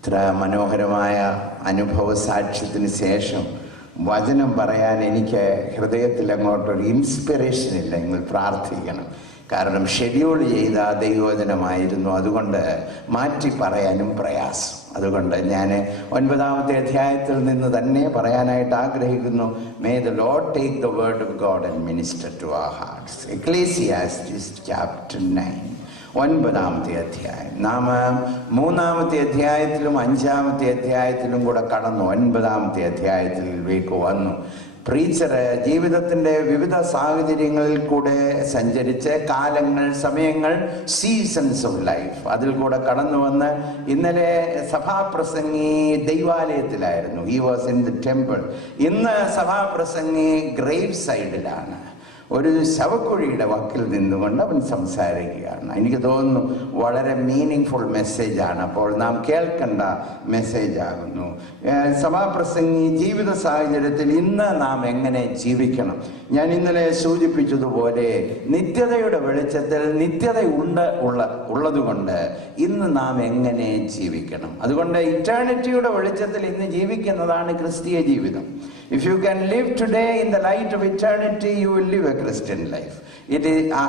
ഇത്ര മനോഹരമായ അനുഭവ സാക്ഷ്യത്തിന് ശേഷം വചനം പറയാൻ എനിക്ക് ഹൃദയത്തിൽ അങ്ങോട്ടൊരു ഇൻസ്പിറേഷൻ ഇല്ല. നിങ്ങൾ പ്രാർത്ഥിക്കണം. കാരണം ഷെഡ്യൂൾ ചെയ്ത ദൈവവചനമായിരുന്നു. അതുകൊണ്ട് മാറ്റി പറയാനും പ്രയാസം. അതുകൊണ്ട് ഞാൻ 9-ാമത്തെ അധ്യായത്തിൽ നിന്ന് തന്നെ പറയാനായിട്ട് ആഗ്രഹിക്കുന്നു. May the Lord take the word of God and minister to our hearts. Ecclesiastes chapter 9, 9-ാമത്തെ അധ്യായം. നാം 3-ാമത്തെ അധ്യായത്തിലും 5-ാമത്തെ അധ്യായത്തിലും കൂടെ കടന്നു 9-ാമത്തെ അധ്യായത്തിലേക്ക് വന്നു. പ്രീച്ചർ ജീവിതത്തിൻ്റെ വിവിധ സാഹചര്യങ്ങളിൽ കൂടെ സഞ്ചരിച്ച് കാലങ്ങൾ, സമയങ്ങൾ, സീസൺസ് ഓഫ് ലൈഫ് അതിൽ കൂടെ കടന്നു വന്ന് ഇന്നലെ സഭാപ്രസംഗി ദൈവാലയത്തിലായിരുന്നു. He was in the temple. ഇന്ന് സഭാപ്രസംഗി ഗ്രേവ് സൈഡിലാണ്. ഒരു ശവക്കുഴിയുടെ വക്കിൽ നിന്നുകൊണ്ട് അവൻ സംസാരിക്കുകയാണ്. എനിക്ക് തോന്നുന്നു വളരെ മീനിങ് ഫുൾ മെസ്സേജാണ്. അപ്പോൾ നാം കേൾക്കേണ്ട മെസ്സേജാകുന്നു. സഭാപ്രസംഗി ജീവിത സാഹചര്യത്തിൽ ഇന്ന് നാം എങ്ങനെ ജീവിക്കണം. ഞാൻ ഇന്നലെ സൂചിപ്പിച്ചതുപോലെ നിത്യതയുടെ വെളിച്ചത്തിൽ നിത്യത ഉള്ളതുകൊണ്ട് ഇന്ന് നാം എങ്ങനെ ജീവിക്കണം. അതുകൊണ്ട് ഇറ്റേണിറ്റിയുടെ വെളിച്ചത്തിൽ ഇന്ന് ജീവിക്കുന്നതാണ് ക്രിസ്തീയ ജീവിതം. If you can live today in the light of eternity, you will live a Christian life.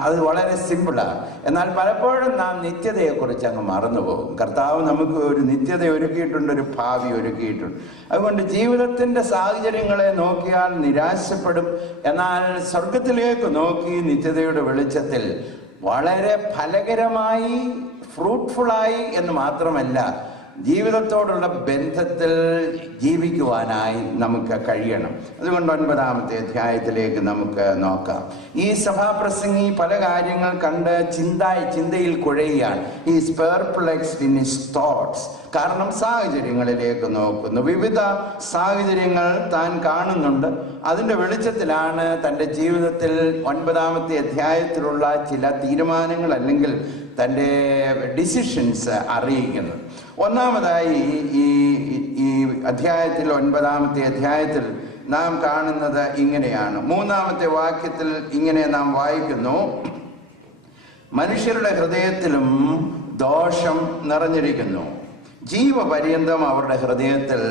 അത് വളരെ സിമ്പിളാണ്. എന്നാൽ പലപ്പോഴും നാം നിത്യതയെക്കുറിച്ച് അങ്ങ് മറന്നുപോകും. കർത്താവ് നമുക്ക് ഒരു നിത്യത ഒരുക്കിയിട്ടുണ്ട്, ഒരു ഭാവി ഒരുക്കിയിട്ടുണ്ട്. അതുകൊണ്ട് ജീവിതത്തിൻ്റെ സാഹചര്യങ്ങളെ നോക്കിയാൽ നിരാശപ്പെടും. എന്നാൽ സ്വർഗത്തിലേക്ക് നോക്കി നിത്യതയുടെ വെളിച്ചത്തിൽ വളരെ ഫലകരമായി, ഫ്രൂട്ട്ഫുള്ളായി എന്ന് മാത്രമല്ല, ജീവിതത്തോടുള്ള ബന്ധത്തിൽ ജീവിക്കുവാനായി നമുക്ക് കഴിയണം. അതുകൊണ്ട് 9-ാമത്തെ അധ്യായത്തിലേക്ക് നമുക്ക് നോക്കാം. ഈ സഭാപ്രസംഗി പല കാര്യങ്ങൾ കണ്ട് ചിന്തയിൽ കുഴയുകയാണ്. Is perplexed in his thoughts. കാരണം സാഹചര്യങ്ങളിലേക്ക് നോക്കുന്നു. വിവിധ സാഹചര്യങ്ങൾ താൻ കാണുന്നുണ്ട്. അതിൻ്റെ വെളിച്ചത്തിലാണ് തൻ്റെ ജീവിതത്തിൽ 9-ാമത്തെ അധ്യായത്തിലുള്ള ചില തീരുമാനങ്ങൾ അല്ലെങ്കിൽ തൻ്റെ ഡിസിഷൻസ് അറിയിക്കുന്നത്. ഒന്നാമതായി ഈ അധ്യായത്തിൽ 9-ാമത്തെ അധ്യായത്തിൽ നാം കാണുന്നത് ഇങ്ങനെയാണ്. 3-ാമത്തെ വാക്യത്തിൽ ഇങ്ങനെ നാം വായിക്കുന്നു: മനുഷ്യരുടെ ഹൃദയത്തിലും ദോഷം നിറഞ്ഞിരിക്കുന്നു, ജീവപര്യന്തം അവരുടെ ഹൃദയത്തിൽ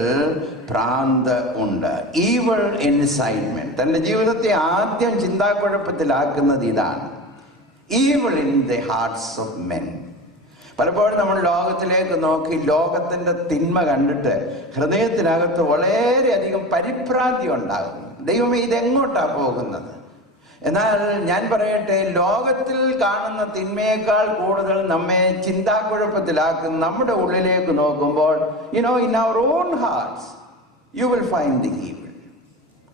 ഭ്രാന്ത് ഉണ്ട്. Evil incitement. തൻ്റെ ജീവിതത്തെ ആദ്യം ചിന്താക്കുഴപ്പത്തിലാക്കുന്നത് ഇതാണ്. Evil in the hearts of men. പലപ്പോഴും നമ്മൾ ലോകത്തിലേക്ക് നോക്കി ലോകത്തിൻ്റെ തിന്മ കണ്ടിട്ട് ഹൃദയത്തിനകത്ത് വളരെയധികം പരിഭ്രാന്തി ഉണ്ടാകുന്നു. ദൈവമേ, ഇതെങ്ങോട്ടാ പോകുന്നത്? എന്നാൽ ഞാൻ പറയട്ടെ, ലോകത്തിൽ കാണുന്ന തിന്മയേക്കാൾ കൂടുതൽ നമ്മെ ചിന്താക്കുഴപ്പത്തിലാക്കും നമ്മുടെ ഉള്ളിലേക്ക് നോക്കുമ്പോൾ, in our own hearts you will find the evil.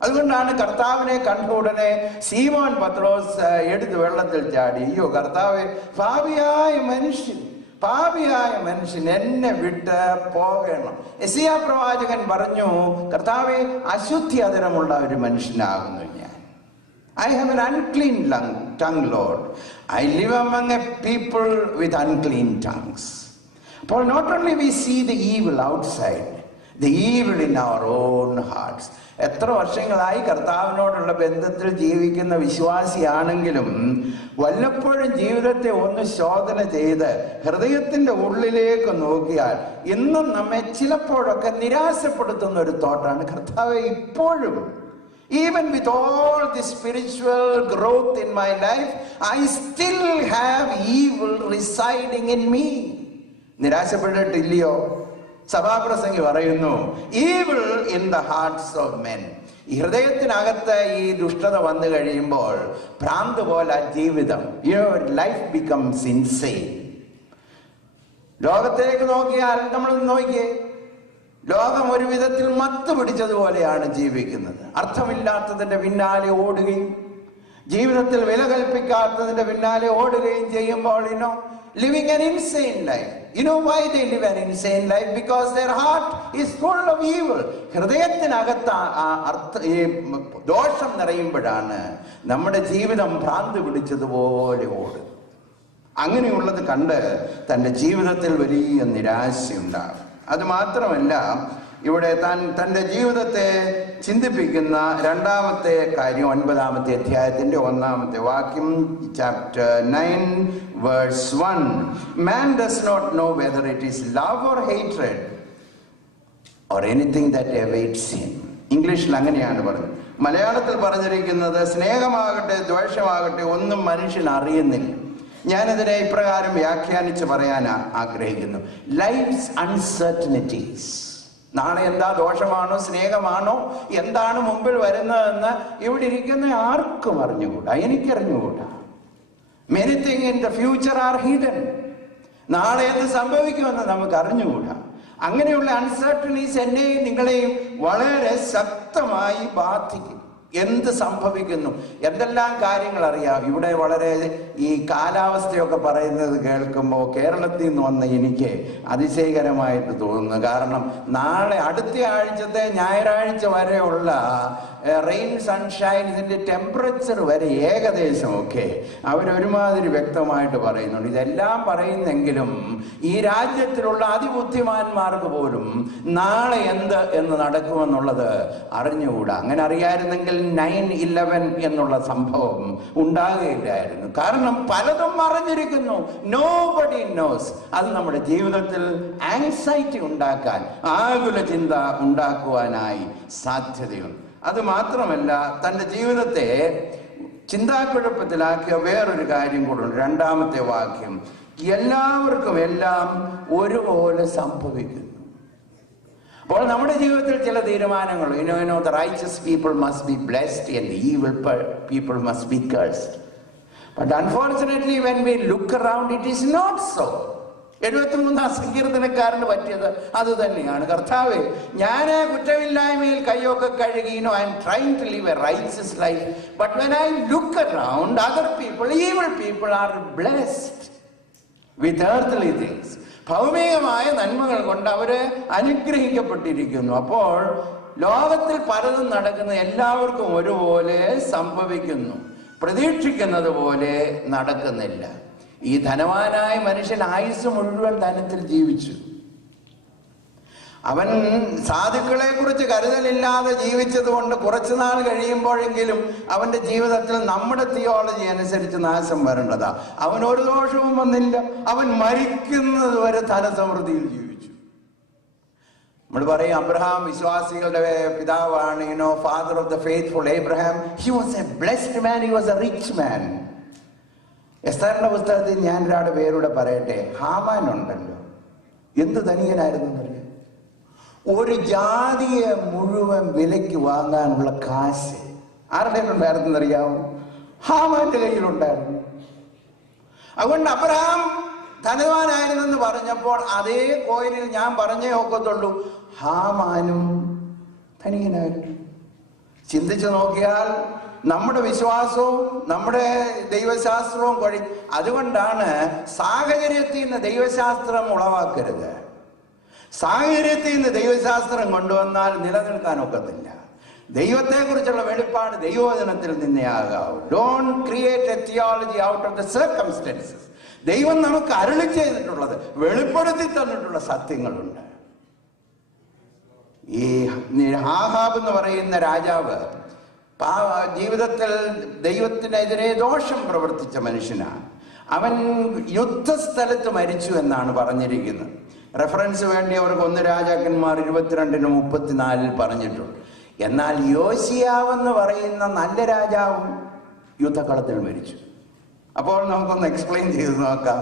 അതുകൊണ്ടാണ് കർത്താവിനെ കണ്ട ഉടനെ സീമോൻ പത്രോസ് എടുത്ത് വെള്ളത്തിൽ ചാടി, അയ്യോ കർത്താവേ, പാപിയായ മനുഷ്യൻ എന്നെ വിട്ട് പോകണം. യെശയ്യാ പ്രവാചകൻ പറഞ്ഞു, കർത്താവേ, അശുദ്ധി അതരമുള്ള ഒരു മനുഷ്യനാകുന്നു ഞാൻ. I have an unclean tongue, Lord. I live among a people with unclean tongues. For not only we see the evil outside, the evil in our own hearts. എത്ര വർഷങ്ങളായി കർത്താവിനോടുള്ള ബന്ധത്തിൽ ജീവിക്കുന്ന വിശ്വാസിയാണെങ്കിലും വല്ലപ്പോഴും ജീവിതത്തെ ഒന്ന് ശോധന ചെയ്ത് ഹൃദയത്തിൻ്റെ ഉള്ളിലേക്ക് നോക്കിയാൽ ഇന്നും നമ്മെ ചിലപ്പോഴൊക്കെ നിരാശപ്പെടുത്തുന്ന ഒരു തോട്ടാണ്, കർത്താവെ, ഇപ്പോഴും even with all the spiritual growth in my life, I still have evil residing in me. നിരാശപ്പെട്ടിട്ടില്ലയോ? സഭാപ്രസംഗി പറയുന്നു, evil in the hearts of men. ഈ ഹൃദയത്തിനകത്ത് ഈ ദുഷ്ടത വന്നു കഴിയുമ്പോൾ ഭ്രാന്ത് പോലെ ജീവിതം, life becomes insane. ലോകത്തേക്ക് നോക്കിയാൽ നമ്മൾ നോക്കിയേ, ലോകം ഒരു വിധത്തിൽ മത്ത് പിടിച്ചതുപോലെയാണ് ജീവിക്കുന്നത്. അർത്ഥമില്ലാത്തതിന്റെ പിന്നാലെ ഓടുകയും ജീവിതത്തിൽ വില കൽപ്പിക്കാത്തതിന്റെ പിന്നാലെ ഓടുകയും ചെയ്യുമ്പോൾ living an insane life. You know why they live an insane life? Because their heart is full of evil. ഹൃദയത്തിനകത്ത് ദോഷം നിറയുമ്പോഴാണ് നമ്മുടെ ജീവിതം ഭ്രാന്ത് പിടിച്ചതുപോലെ ഓടും. അങ്ങനെയുള്ളത് കണ്ട് തൻ്റെ ജീവിതത്തിൽ വലിയ നിരാശയുണ്ടാകും. അത് മാത്രമല്ല, ഇവിടെ തൻ്റെ ജീവിതത്തെ ചിന്തിപ്പിക്കുന്ന രണ്ടാമത്തെ കാര്യം 9-ാമത്തെ അധ്യായത്തിൻ്റെ 1-ാമത്തെ വാക്യം, chapter 9 verse 1. Man does not know whether it is love or hatred or anything that awaits him. ഇംഗ്ലീഷിൽ അങ്ങനെയാണ് പറഞ്ഞത്. മലയാളത്തിൽ പറഞ്ഞിരിക്കുന്നത് സ്നേഹമാകട്ടെ ദ്വേഷമാകട്ടെ ഒന്നും മനുഷ്യൻ അറിയുന്നില്ല. ഞാനതിനെ ഇപ്രകാരം വ്യാഖ്യാനിച്ച് പറയാൻ ആഗ്രഹിക്കുന്നു. Life's uncertainties. നാളെ എന്താ, ദോഷമാണോ സ്നേഹമാണോ, എന്താണ് മുമ്പിൽ വരുന്നതെന്ന് ഇവിടെ ഇരിക്കുന്ന ആർക്കും അറിഞ്ഞുകൂടാ, എനിക്കറിഞ്ഞുകൂടാ. Many thing in the future are hidden. നാളെ എന്ത് സംഭവിക്കുമെന്ന് നമുക്ക് അറിഞ്ഞുകൂടാ. അങ്ങനെയുള്ള അൺസർട്ടനീസ് എന്നെയും നിങ്ങളെയും വളരെ ശക്തമായി ബാധിക്കും. എന്ത് സംഭവിക്കുന്നു, എന്തെല്ലാം കാര്യങ്ങൾ അറിയാം. ഇവിടെ വളരെ ഈ കാലാവസ്ഥയൊക്കെ പറയുന്നത് കേൾക്കുമ്പോൾ കേരളത്തിൽ നിന്ന് വന്ന എനിക്ക് അതിശയകരമായിട്ട് തോന്നുന്നു. കാരണം നാളെ അടുത്ത ആഴ്ചത്തെ ഞായറാഴ്ച വരെയുള്ള റെയിൻ സൺഷൈൻ ഇതിൻ്റെ ടെമ്പറേച്ചർ വരെ ഏകദേശമൊക്കെ അവരൊരുമാതിരി വ്യക്തമായിട്ട് പറയുന്നുണ്ട്. ഇതെല്ലാം പറയുന്നെങ്കിലും ഈ രാജ്യത്തിലുള്ള അതിബുദ്ധിമാന്മാർക്ക് പോലും നാളെ എന്ത് എന്ന് നടക്കുമെന്നുള്ളത് അറിഞ്ഞുകൂടാ. അങ്ങനെ അറിയാമായിരുന്നെങ്കിൽ 9/11 എന്നുള്ള സംഭവം ഉണ്ടാകുകയില്ലായിരുന്നു. കാരണം പലതും മറഞ്ഞിരിക്കുന്നു. Nobody knows. അത് നമ്മുടെ ജീവിതത്തിൽ ആങ്സൈറ്റി ഉണ്ടാക്കാൻ, ആകുല ചിന്ത ഉണ്ടാക്കുവാനായി സാധ്യതയുണ്ട്. അത് മാത്രമല്ല, തൻ്റെ ജീവിതത്തെ ചിന്താക്കുഴപ്പത്തിലാക്കിയ വേറൊരു കാര്യം കൂടുണ്ട്. 2ാമത്തെ വാക്യം, എല്ലാവർക്കും എല്ലാം ഒരുപോലെ സംഭവിക്കുന്നു. അപ്പോൾ നമ്മുടെ ജീവിതത്തിൽ ചില തീരുമാനങ്ങൾ, the righteous people must be blessed and the evil people must be cursed. But unfortunately when we look around, it is not so. 73-ാം സങ്കീർത്തനക്കാരന് പറ്റിയത് അത് തന്നെയാണ്. കർത്താവേ, ഞാൻ കുറ്റമില്ലായ്മയിൽ കൈയൊക്കെ കഴുകി, I am trying to live a righteous life, but when I look around, other people, evil people are blessed with earthly things. ഭൗമികമായ നന്മകൾ കൊണ്ട് അവര് അനുഗ്രഹിക്കപ്പെട്ടിരിക്കുന്നു. അപ്പോൾ ലോകത്തിൽ പലതും നടക്കുന്ന എല്ലാവർക്കും ഒരുപോലെ സംഭവിക്കുന്നു. പ്രതീക്ഷിക്കുന്നത് പോലെ നടക്കുന്നില്ല. ഈ ധനവാനായ മനുഷ്യൻ ആയുസ് മുഴുവൻ ധനത്തിൽ ജീവിച്ചു. അവൻ സാധുക്കളെ കുറിച്ച് കരുതലില്ലാതെ ജീവിച്ചത് കൊണ്ട് കുറച്ചുനാൾ കഴിയുമ്പോഴെങ്കിലും അവന്റെ ജീവിതത്തിൽ നമ്മുടെ തിയോളജി അനുസരിച്ച് നാശം വരേണ്ടതാ. അവൻ ഒരു ദോഷവും വന്നില്ല. അവൻ മരിക്കുന്നത് വരെ ധനസമൃദ്ധിയിൽ ജീവിച്ചു. നമ്മൾ പറയും അബ്രഹാം വിശ്വാസികളുടെ പിതാവാണ്, father of the faithful Abraham. He was a blessed man, he was a rich man. എസ്തേറിന്റെ പുസ്തകത്തിൽ ഞാൻ ഒരാളുടെ പേരൂടെ പറയട്ടെ. ഹാമാൻ ഉണ്ടല്ലോ, എന്ത് ധനികനായിരുന്നു എന്നറിയാം. ഒരു ജാതിയെ മുഴുവൻ വിലയ്ക്ക് വാങ്ങാനുള്ള കാശ് ആരുടെ ഉണ്ടായിരുന്നറിയാവും? ഹാമാന്റെ കയ്യിലുണ്ടായിരുന്നു. അതുകൊണ്ട് അബ്രഹാം ധനവാനായിരുന്നെന്ന് പറഞ്ഞപ്പോൾ അതേ കോയിനിൽ ഞാൻ പറഞ്ഞേ ഒക്കത്തുള്ളൂ, ഹാമാനും ധനികനായിരുന്നു. ചിന്തിച്ചു നോക്കിയാൽ നമ്മുടെ വിശ്വാസവും നമ്മുടെ ദൈവശാസ്ത്രവും അതുകൊണ്ടാണ് സാഹചര്യത്തിൽ നിന്ന് ദൈവശാസ്ത്രം ഉളവാക്കരുത്. സാഹചര്യത്തിൽ നിന്ന് ദൈവശാസ്ത്രം കൊണ്ടുവന്നാൽ നിലനിൽക്കാൻ ഒക്കത്തില്ല. ദൈവത്തെക്കുറിച്ചുള്ള വെളിപ്പാട് ദൈവവചനത്തിൽ നിന്നേ ആകാവൂ. Don't create a theology out of the circumstances. ദൈവം നമുക്ക് അരുളി ചെയ്തിട്ടുള്ളത്, വെളിപ്പെടുത്തി തന്നിട്ടുള്ള സത്യങ്ങളുണ്ട്. ഈ ആഹാബ് എന്ന് പറയുന്ന രാജാവ് ജീവിതത്തിൽ ദൈവത്തിനെതിരെ ദോഷം പ്രവർത്തിച്ച മനുഷ്യനാണ്. അവൻ യുദ്ധസ്ഥലത്ത് മരിച്ചു എന്നാണ് പറഞ്ഞിരിക്കുന്നത്. റെഫറൻസ് വേണ്ടി അവർക്ക് 1 രാജാക്കന്മാർ 22:34 പറഞ്ഞിട്ടുണ്ട്. എന്നാൽ യോശിയാവെന്ന് പറയുന്ന നല്ല രാജാവും യുദ്ധക്കളത്തിൽ മരിച്ചു. അപ്പോൾ നമുക്കൊന്ന് എക്സ്പ്ലെയിൻ ചെയ്ത് നോക്കാം.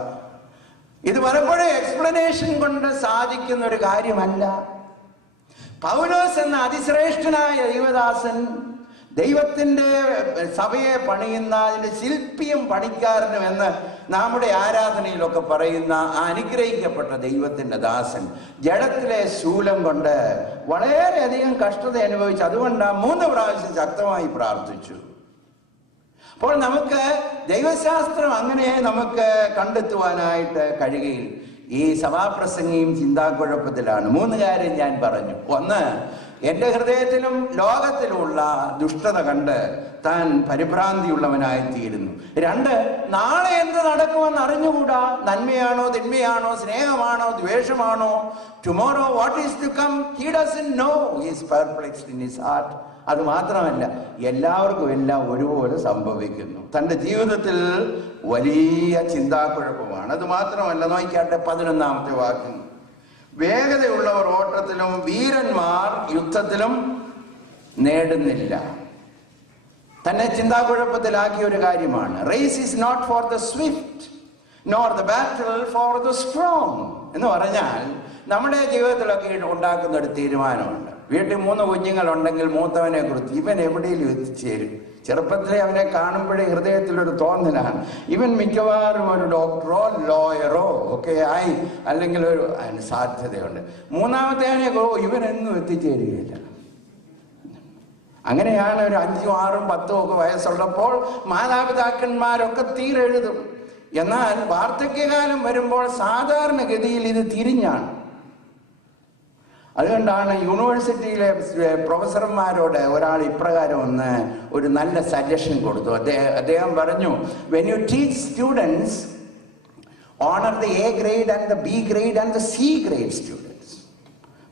ഇത് പലപ്പോഴും എക്സ്പ്ലനേഷൻ കൊണ്ട് സാധിക്കുന്ന ഒരു കാര്യമല്ല. പൗലോസ് എന്ന അതിശ്രേഷ്ഠനായ ദൈവദാസൻ ദൈവത്തിൻ്റെ സഭയെ പണിയുന്ന അതിൻ്റെ ശില്പിയും പണിക്കാരനും എന്ന് നമ്മുടെ ആരാധനയിലൊക്കെ പറയുന്ന ആ അനുഗ്രഹിക്കപ്പെട്ട ദൈവത്തിൻ്റെ ദാസൻ ജഡത്തിലെ ശൂലം കൊണ്ട് വളരെയധികം കഷ്ടത അനുഭവിച്ചു. അതുകൊണ്ട് 3 പ്രാവശ്യം ശക്തമായി പ്രാർത്ഥിച്ചു. അപ്പോൾ നമുക്ക് ദൈവശാസ്ത്രം അങ്ങനെ നമുക്ക് കണ്ടെത്തുവാനായിട്ട് കഴിയുകയില്ല. ഈ സഭാപ്രസംഗിയും ചിന്താക്കുഴപ്പത്തിലാണ്. 3 കാര്യം ഞാൻ പറഞ്ഞു. 1, എൻ്റെ ഹൃദയത്തിലും ലോകത്തിലുമുള്ള ദുഷ്ടത കണ്ട് താൻ പരിഭ്രാന്തിയുള്ളവനായിത്തീരുന്നു. 2, നാളെ എന്ത് നടക്കുമെന്ന് അറിഞ്ഞുകൂടാ. നന്മയാണോ തിന്മയാണോ സ്നേഹമാണോ ദ്വേഷമാണോ? Tomorrow what is to come he doesn't know. He is perplexed in his heart. അത് മാത്രമല്ല, എല്ലാവർക്കും എല്ലാം ഒരുപോലെ സംഭവിക്കുന്നു. തൻ്റെ ജീവിതത്തിൽ വലിയ ചിന്താക്കുഴപ്പമാണ്. അത് മാത്രമല്ല, നോക്കിക്കാട്ടെ 11-ാമത്തെ വാക്യം, വേഗതയുള്ളവർ ഓട്ടത്തിലും വീരന്മാർ യുദ്ധത്തിലും നേടുന്നില്ല. തന്നെ ചിന്താകുഴപ്പത്തിലാക്കിയ ഒരു കാര്യമാണ്. Race is not for the swift nor the battle for the strong എന്ന് പറഞ്ഞാൽ നമ്മുടെ ജീവിതത്തിലൊക്കെ ഉണ്ടാക്കുന്ന ഒരു തീരുമാനമുണ്ട്. വീട്ടിൽ 3 കുഞ്ഞുങ്ങളുണ്ടെങ്കിൽ മൂത്തവനെ കുറിച്ച് ഇവൻ എവിടെയെങ്കിലും എത്തിച്ചേരും. ചെറുപ്പത്തിലെ അവനെ കാണുമ്പോഴേ ഹൃദയത്തിലൊരു തോന്നലാണ്, ഇവൻ മിക്കവാറും ഒരു ഡോക്ടറോ ലോയറോ ഒക്കെ ആയി അല്ലെങ്കിൽ അതിന് സാധ്യതയുണ്ട്. മൂന്നാമത്തേവനെ ഇവനെന്നും എത്തിച്ചേരുകയില്ല. അങ്ങനെയാണ് ഒരു 5, 6, 10 ഒക്കെ വയസ്സുള്ളപ്പോൾ മാതാപിതാക്കന്മാരൊക്കെ തീരെഴുതും. എന്നാൽ വാർദ്ധക്യകാലം വരുമ്പോൾ സാധാരണഗതിയിൽ ഇത് തിരിഞ്ഞാണ്. അതുകൊണ്ടാണ് യൂണിവേഴ്സിറ്റിയിലെ പ്രൊഫസർമാരോട് ഒരാൾ ഇപ്രകാരം ഒരു നല്ല സജഷൻ കൊടുത്തു. അദ്ദേഹം പറഞ്ഞു, when you teach students honour the A grade and the B grade and the C grade students.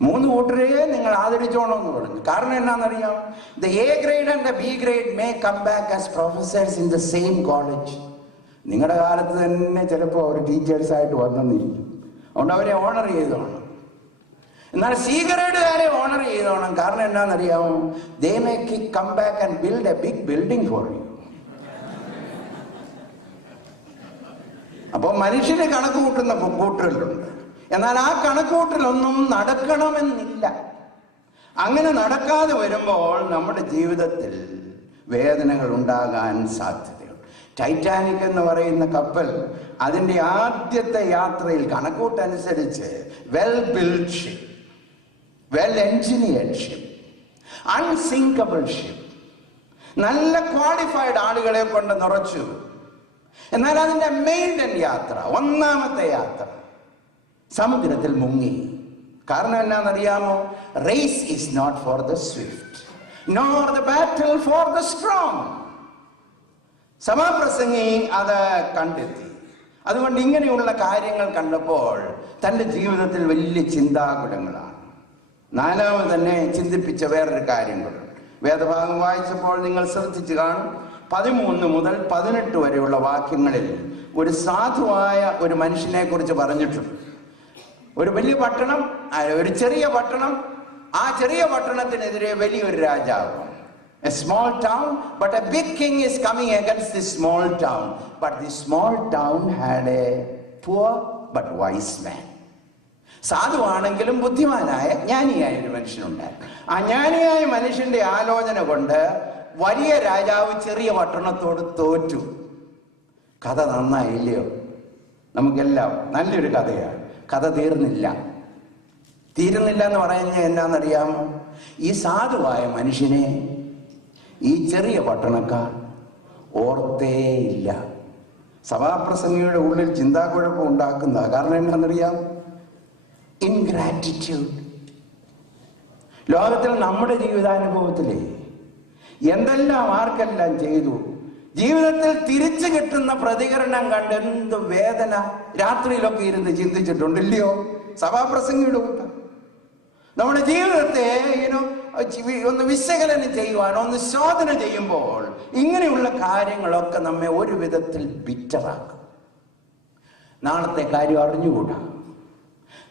3 കൂട്ടരെ നിങ്ങൾ ആദരിച്ചോണമെന്ന് പറഞ്ഞു. കാരണം എന്നാണെന്നറിയാം, the A grade and the B grade may come back as professors in the same college. നിങ്ങളുടെ കാലത്ത് തന്നെ ചിലപ്പോൾ അവർ ടീച്ചേഴ്സായിട്ട് വന്നെന്നിരിക്കും. അതുകൊണ്ട് അവരെ ഓണർ ചെയ്തോണം. എന്നാൽ സി ഗ്രേഡുകാരെ ഓണർ ചെയ്തോണം. കാരണം എന്നാണെന്നറിയാമോ, they may come back and build a big building for you. അപ്പോൾ മനുഷ്യന് കണക്ക് കൂട്ടുന്ന കൂട്ടലുണ്ട്. എന്നാൽ ആ കണക്കൂട്ടലൊന്നും നടക്കണമെന്നില്ല. അങ്ങനെ നടക്കാതെ വരുമ്പോൾ നമ്മുടെ ജീവിതത്തിൽ വേദനകൾ ഉണ്ടാകാൻ സാധ്യതയുണ്ട്. ടൈറ്റാനിക് എന്ന് പറയുന്ന കപ്പൽ അതിൻ്റെ ആദ്യത്തെ യാത്രയിൽ കണക്കൂട്ടനുസരിച്ച് well build ship, well engineered ship, unsinkable ship, നല്ല ക്വാളിഫൈഡ് ആളുകളെ കൊണ്ട് നിറച്ചു. എന്നാൽ അതിൻ്റെ മെയിഡൻ യാത്ര, 1ാമത്തെ യാത്ര സമുദ്രത്തിൽ മുങ്ങി. കാരണം എന്നാണെന്നറിയാമോ, race is not for the swift nor the battle for the strong. സഭാപ്രസംഗി അത് കണ്ടെത്തി. അതുകൊണ്ട് ഇങ്ങനെയുള്ള കാര്യങ്ങൾ കണ്ടപ്പോൾ തൻ്റെ ജീവിതത്തിൽ വലിയ ചിന്താകുലങ്ങളാണ്. 4ാമത് തന്നെ ചിന്തിപ്പിച്ച വേറൊരു കാര്യങ്ങളുണ്ട്. വേദഭാഗം വായിച്ചപ്പോൾ നിങ്ങൾ ശ്രദ്ധിച്ചു കാണും. 13 മുതൽ 18 വരെയുള്ള വാക്യങ്ങളിൽ ഒരു സാധുവായ ഒരു മനുഷ്യനെ കുറിച്ച് പറഞ്ഞിട്ടുണ്ട്. ഒരു വലിയ പട്ടണം, ഒരു ചെറിയ പട്ടണം, ആ ചെറിയ പട്ടണത്തിനെതിരെ വലിയൊരു രാജാവ്. A small town, but a big king is coming against this small town. But this small town had a poor but wise man. സാധുവാണെങ്കിലും ബുദ്ധിമാനായ ജ്ഞാനിയായ ഒരു മനുഷ്യനുണ്ടായിരുന്നു. ആ ജ്ഞാനിയായ മനുഷ്യന്റെ ആലോചന കൊണ്ട് വലിയ രാജാവ് ചെറിയ പട്ടണത്തോട് തോറ്റു. കഥ നന്നായില്ലയോ? നമുക്കെല്ലാം നല്ലൊരു കഥയാണ്. കഥ തീർന്നില്ല എന്ന് പറയുന്നത് എന്നാന്നറിയാമോ, ഈ സാധുവായ മനുഷ്യനെ ഈ ചെറിയ പട്ടണക്കാർ ഓർത്തേയില്ല. സഭാപ്രസംഗിയുടെ ഉള്ളിൽ ചിന്താക്കുഴപ്പം ഉണ്ടാക്കുന്ന കാരണം എന്താണെന്നറിയാം, ഇൻഗ്രാറ്റിറ്റ്യൂഡ്. ലോകത്തിൽ നമ്മുടെ ജീവിതാനുഭവത്തിലെ എന്തെല്ലാം ആർക്കെല്ലാം ചെയ്തു, ജീവിതത്തിൽ തിരിച്ചു കിട്ടുന്ന പ്രതികരണം കണ്ട് എന്ത് വേദന രാത്രിയിലൊക്കെ ഇരുന്ന് ചിന്തിച്ചിട്ടുണ്ടില്ലയോ? സഭാപ്രസംഗിയുടെ കൂട്ടം നമ്മുടെ ജീവിതത്തെ ഒന്ന് വിശകലനം ചെയ്യുവാൻ, ഒന്ന് ശോധന ചെയ്യുമ്പോൾ ഇങ്ങനെയുള്ള കാര്യങ്ങളൊക്കെ നമ്മെ ഒരു വിധത്തിൽ ബിറ്ററാക്കും. നാളത്തെ കാര്യം അറിഞ്ഞുകൂടാ.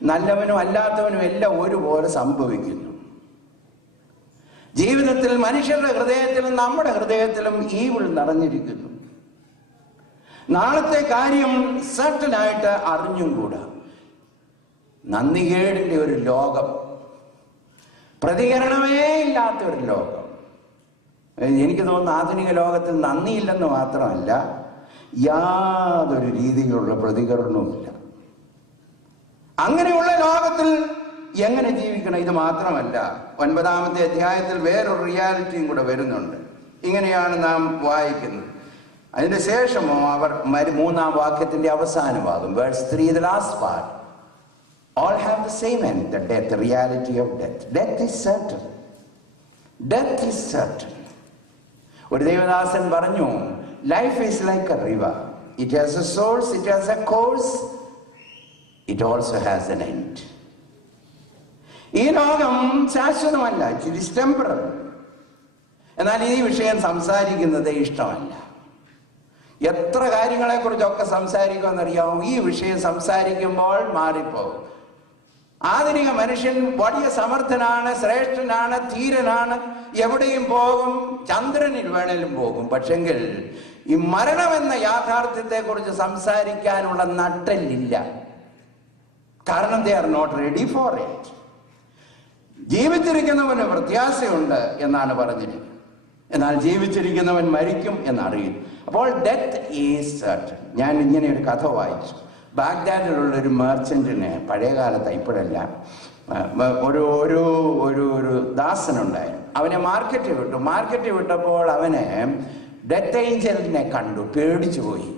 നല്ലവനും അല്ലാത്തവനും എല്ലാം ഒരുപോലെ സംഭവിക്കുന്നു. ജീവിതത്തിൽ മനുഷ്യരുടെ ഹൃദയത്തിലും നമ്മുടെ ഹൃദയത്തിലും ഈവിൾ നിറഞ്ഞിരിക്കുന്നു. നാളത്തെ കാര്യം സർട്ടനായിട്ട് അറിഞ്ഞും കൂടാ. നന്ദികേടിന്റെ ഒരു ലോകം, പ്രതികരണമേ ഇല്ലാത്ത ഒരു ലോകം. എനിക്ക് തോന്നുന്നു ആധുനിക ലോകത്തിൽ നന്ദിയില്ലെന്ന് മാത്രമല്ല, യാതൊരു രീതിയിലുള്ള പ്രതികരണവുമില്ല. അങ്ങനെയുള്ള ലോകത്തിൽ എങ്ങനെ ജീവിക്കണം? ഇത് മാത്രമല്ല, 9ാമത്തെ അധ്യായത്തിൽ വേറൊരു റിയാലിറ്റിയും കൂടെ വരുന്നുണ്ട്. ഇങ്ങനെയാണ് നാം വായിക്കുന്നത്. അതിന് ശേഷമോ അവർ 3ാം വാക്യത്തിന്റെ അവസാന ഭാഗം, verse 3, the last part, all have the same end, the death, the reality of death. Death is certain. Death is certain. ഒരു ദേവദാസൻ പറഞ്ഞു, life is like a river. It has a source, it has a course, it also has an end. ഈ ലോകം ശാശ്വതമല്ല, it is temporary. എന്നാൽ ഈ വിഷയം സംസാരിക്കുന്നത് ഇഷ്ടമല്ല. എത്ര കാര്യങ്ങളെക്കുറിച്ചൊക്കെ സംസാരിക്കുമെന്നറിയാമോ? ഈ വിഷയം സംസാരിക്കുമ്പോൾ മാറിപ്പോകും. ആധുനിക മനുഷ്യൻ വലിയ സമർത്ഥനാണ്, ശ്രേഷ്ഠനാണ്, ധീരനാണ്, എവിടെയും പോകും, ചന്ദ്രനിൽ വേണേലും പോകും. പക്ഷെങ്കിൽ ഈ മരണമെന്ന യാഥാർത്ഥ്യത്തെ കുറിച്ച് സംസാരിക്കാനുള്ള നട്ടലില്ല. കാരണം they are not ready for it. ജീവിച്ചിരിക്കുന്നവന് പ്രത്യാശയുണ്ട് എന്നാണ് പറഞ്ഞിരിക്കുന്നത്, എന്നാൽ ജീവിച്ചിരിക്കുന്നവൻ മരിക്കും എന്നറിയും. അപ്പോൾ ഡെത്ത് ഈസ് സർട്ടൻ. ഞാൻ ഇങ്ങനെ ഒരു കഥ വായിച്ചു. ബാഗ്ദാദിലുള്ള ഒരു മെർച്ചന്റിന്, പഴയ കാലത്ത് ഇപ്പോഴല്ല, ഒരു ഒരു ഒരു ഒരു ദാസനുണ്ടായിരുന്നു. അവനെ മാർക്കറ്റിൽ വിട്ടപ്പോൾ അവനെ ഡെത്ത് ഏഞ്ചലിനെ കണ്ടു, പേടിച്ചു പോയി.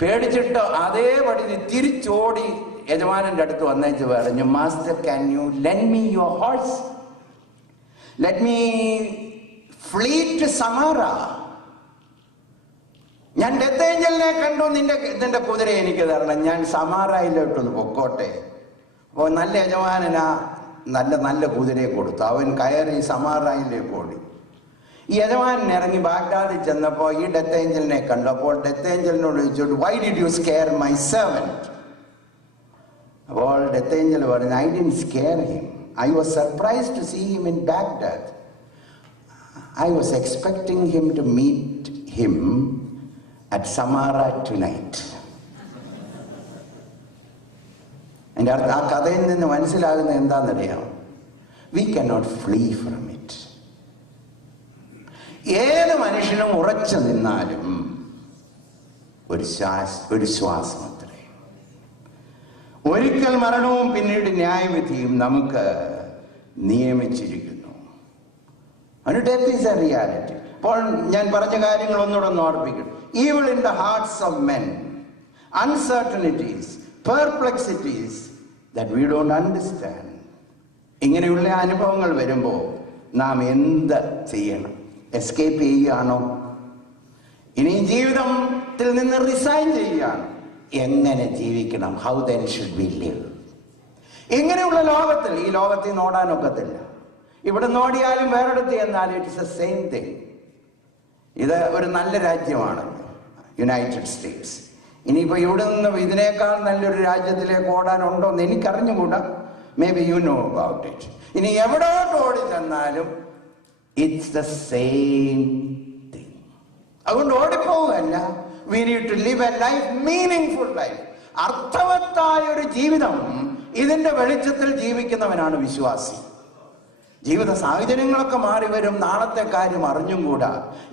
പേടിച്ചിട്ട് അതേപടി തിരിച്ചോടി യജമാനന്റെ അടുത്ത് വന്നേച്ച് പറഞ്ഞു, master, can you lend me your horse? Let me flee to Samarra. ഞാൻ ഡെത്ത് ഏഞ്ചലിനെ കണ്ടു, നിന്റെ കുതിര എനിക്ക് തരണം, ഞാൻ സമാറയിലോട്ടൊന്ന് പൊക്കോട്ടെ. അപ്പോൾ നല്ല യജമാനനാ നല്ല കുതിരയെ കൊടുത്തു. അവൻ കയറി സമാറയിലേക്ക് ഓടി. ഈ യജമാനൻ ഇറങ്ങി ബാഗ്ദാദിൽ ചെന്നപ്പോൾ ഈ ഡെത്ത് ഏഞ്ചലിനെ കണ്ടു. അപ്പോൾ ഡെത്ത് ഏഞ്ചലിനോട് ചോദിച്ചു, why did you scare my servant? അപ്പോൾ ഡെത്ത് ഏഞ്ചൽ പറഞ്ഞു, I didn't scare him, I was surprised to see him in Baghdad. I was expecting him to meet him at Samara tonight. എൻ്റെ ആ കഥയിൽ നിന്ന് മനസ്സിലാകുന്നത് എന്താണെന്നറിയാം? We cannot flee from it. ഏത് മനുഷ്യനും ഉറച്ചു നിന്നാലും ഒരു ശ്വാസം അത്രേ. ഒരിക്കൽ മരണവും പിന്നീട് ന്യായവിധിയും നമുക്ക് നിയമിച്ചിരിക്കുന്നു. Death is a reality. അപ്പോൾ ഞാൻ പറഞ്ഞ കാര്യങ്ങൾ ഒന്നുകൂടെ ഓർപ്പിക്കും. Evil in the hearts of men, uncertainties, perplexities that we don't understand. ഇങ്ങനെയുള്ള അനുഭവങ്ങൾ വരുമ്പോൾ നാം എന്ത് ചെയ്യണം? എസ്കേപ്പ് ചെയ്യുകയാണോ? ഇനി ജീവിതത്തിൽ നിന്ന് റിസൈൻ ചെയ്യുകയാണ്? എങ്ങനെ ജീവിക്കണം? How then should we live? ഇങ്ങനെയുള്ള ലോകത്തിൽ, ഈ ലോകത്തിൽ നിന്ന് ഓടാനൊക്കത്തില്ല. ഇവിടെ നോടിയാലും വേറെടുത്ത് ചെന്നാലും ഇറ്റ്സ് എ സെയിം തിങ്. ഇത് ഒരു നല്ല രാജ്യമാണ് യുണൈറ്റഡ് സ്റ്റേറ്റ്സ്. ഇനിയിപ്പോൾ ഇവിടെ നിന്ന് ഇതിനേക്കാൾ നല്ലൊരു രാജ്യത്തിലേക്ക് ഓടാനുണ്ടോ എന്ന് എനിക്കറിഞ്ഞുകൂടാ. May be you know about it. ഇനി എവിടോട്ട് ഓടി ചെന്നാലും ഇറ്റ്സ് ദ സെയിം തിങ്. അതുകൊണ്ട് ഓടിപ്പോവുകയല്ല. We need to live a life, meaningful life. അർത്ഥവത്തായ ഒരു ജീവിതം ഇതിന്റെ വെളിച്ചത്തിൽ ജീവിക്കുന്നവനാണ് വിശ്വാസി. ജീവിത സാഹചര്യങ്ങളൊക്കെ മാറി വരും, നാളത്തെ കാര്യം അറിഞ്ഞും കൂടാ.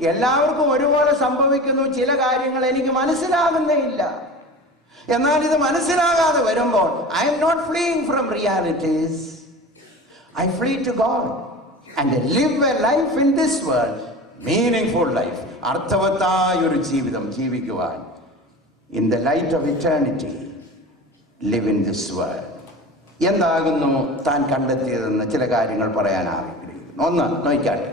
എല്ലാവർക്കും ഒരുപോലെ സംഭവിക്കുന്നു. ചില കാര്യങ്ങൾ എനിക്ക് മനസ്സിലാകുന്നേ ഇല്ല. എന്നാൽ ഇത് മനസ്സിലാകാതെ വരുമ്പോൾ I am not fleeing from realities, I flee to God and live a life in this world, meaningful life. അർത്ഥവത്തായ ഒരു ജീവിതം ജീവിക്കുവാൻ, in the light of eternity, live in this world. എന്താകുന്നു താൻ കണ്ടെത്തിയതെന്ന് ചില കാര്യങ്ങൾ പറയാൻ ആഗ്രഹിക്കുന്നു. ഒന്ന് നോക്കാട്ടെ.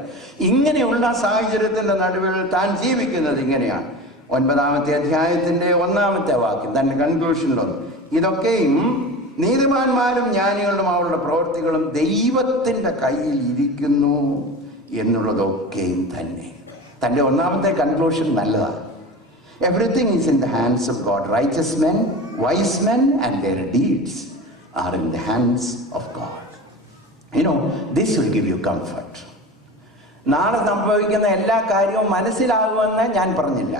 ഇങ്ങനെയുള്ള സാഹചര്യത്തിന്റെ നടുവിൽ താൻ ജീവിക്കുന്നത് ഇങ്ങനെയാണ്. 9-ാമത്തെ അധ്യായത്തിന്റെ 1-ാമത്തെ വാക്യം തന്റെ കൺക്ലൂഷനിലൊന്ന്, ഇതൊക്കെയും നീതിമാന്മാരും ജ്ഞാനികളും അവരുടെ പ്രവൃത്തികളും ദൈവത്തിന്റെ കയ്യിൽ ഇരിക്കുന്നു എന്നുള്ളതൊക്കെയും തന്നെ. തന്റെ 1-ാമത്തെ കൺക്ലൂഷൻ നല്ലതാണ്. Everything is in the hands of God. Riches men, wise men and their deeds are in the hands of God. You know, this will give you comfort. നാളെ സംഭവിക്കുന്ന എല്ലാ കാര്യവും മനസ്സിലാകുമെന്ന് ഞാൻ പറഞ്ഞില്ല.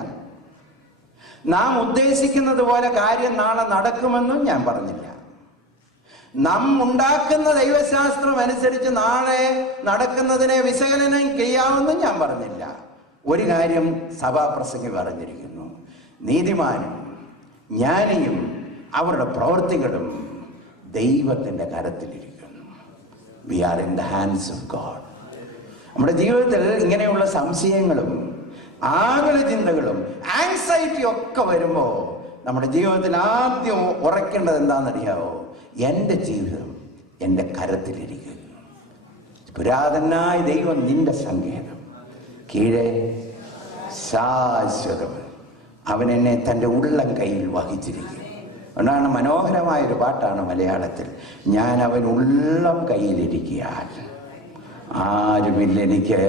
നാം ഉദ്ദേശിക്കുന്നത് പോലെ കാര്യം നാളെ നടക്കുമെന്നും ഞാൻ പറഞ്ഞില്ല. നാം ഉണ്ടാക്കുന്ന ദൈവശാസ്ത്രം അനുസരിച്ച് നാളെ നടക്കുന്നതിനെ വിശകലനം ചെയ്യാമെന്നും ഞാൻ പറഞ്ഞില്ല. ഒരു കാര്യം സഭാപ്രസംഗി പറഞ്ഞിരിക്കുന്നു, നീതിമാനും ജ്ഞാനിയും അവരുടെ പ്രവൃത്തികളും ദൈവത്തിന്റെ കരത്തിലിരിക്കുന്നു. We are in the hands of God. നമ്മുടെ ജീവിതത്തിൽ ഇങ്ങനെയുള്ള സംശയങ്ങളും ആകുല ചിന്തകളും ആങ്സൈറ്റിയും ഒക്കെ വരുമ്പോൾ നമ്മുടെ ജീവിതത്തിൽ ആദ്യം ഉറക്കേണ്ടത് എന്താണെന്നറിയാവോ? എൻ്റെ ജീവിതം എൻ്റെ കരത്തിലിരിക്കുന്നു. പുരാതനായ ദൈവം നിന്റെ സങ്കേതം, കീഴെ ശാശ്വതം. അവൻ എന്നെ തൻ്റെ ഉള്ളം കയ്യിൽ വഹിച്ചിരിക്കുന്നു. അതുകൊണ്ടാണ് മനോഹരമായൊരു പാട്ടാണ് മലയാളത്തിൽ, ഞാൻ അവൻ ഉള്ളം കയ്യിലിരിക്കാൻ ആരുമില്ല എനിക്ക്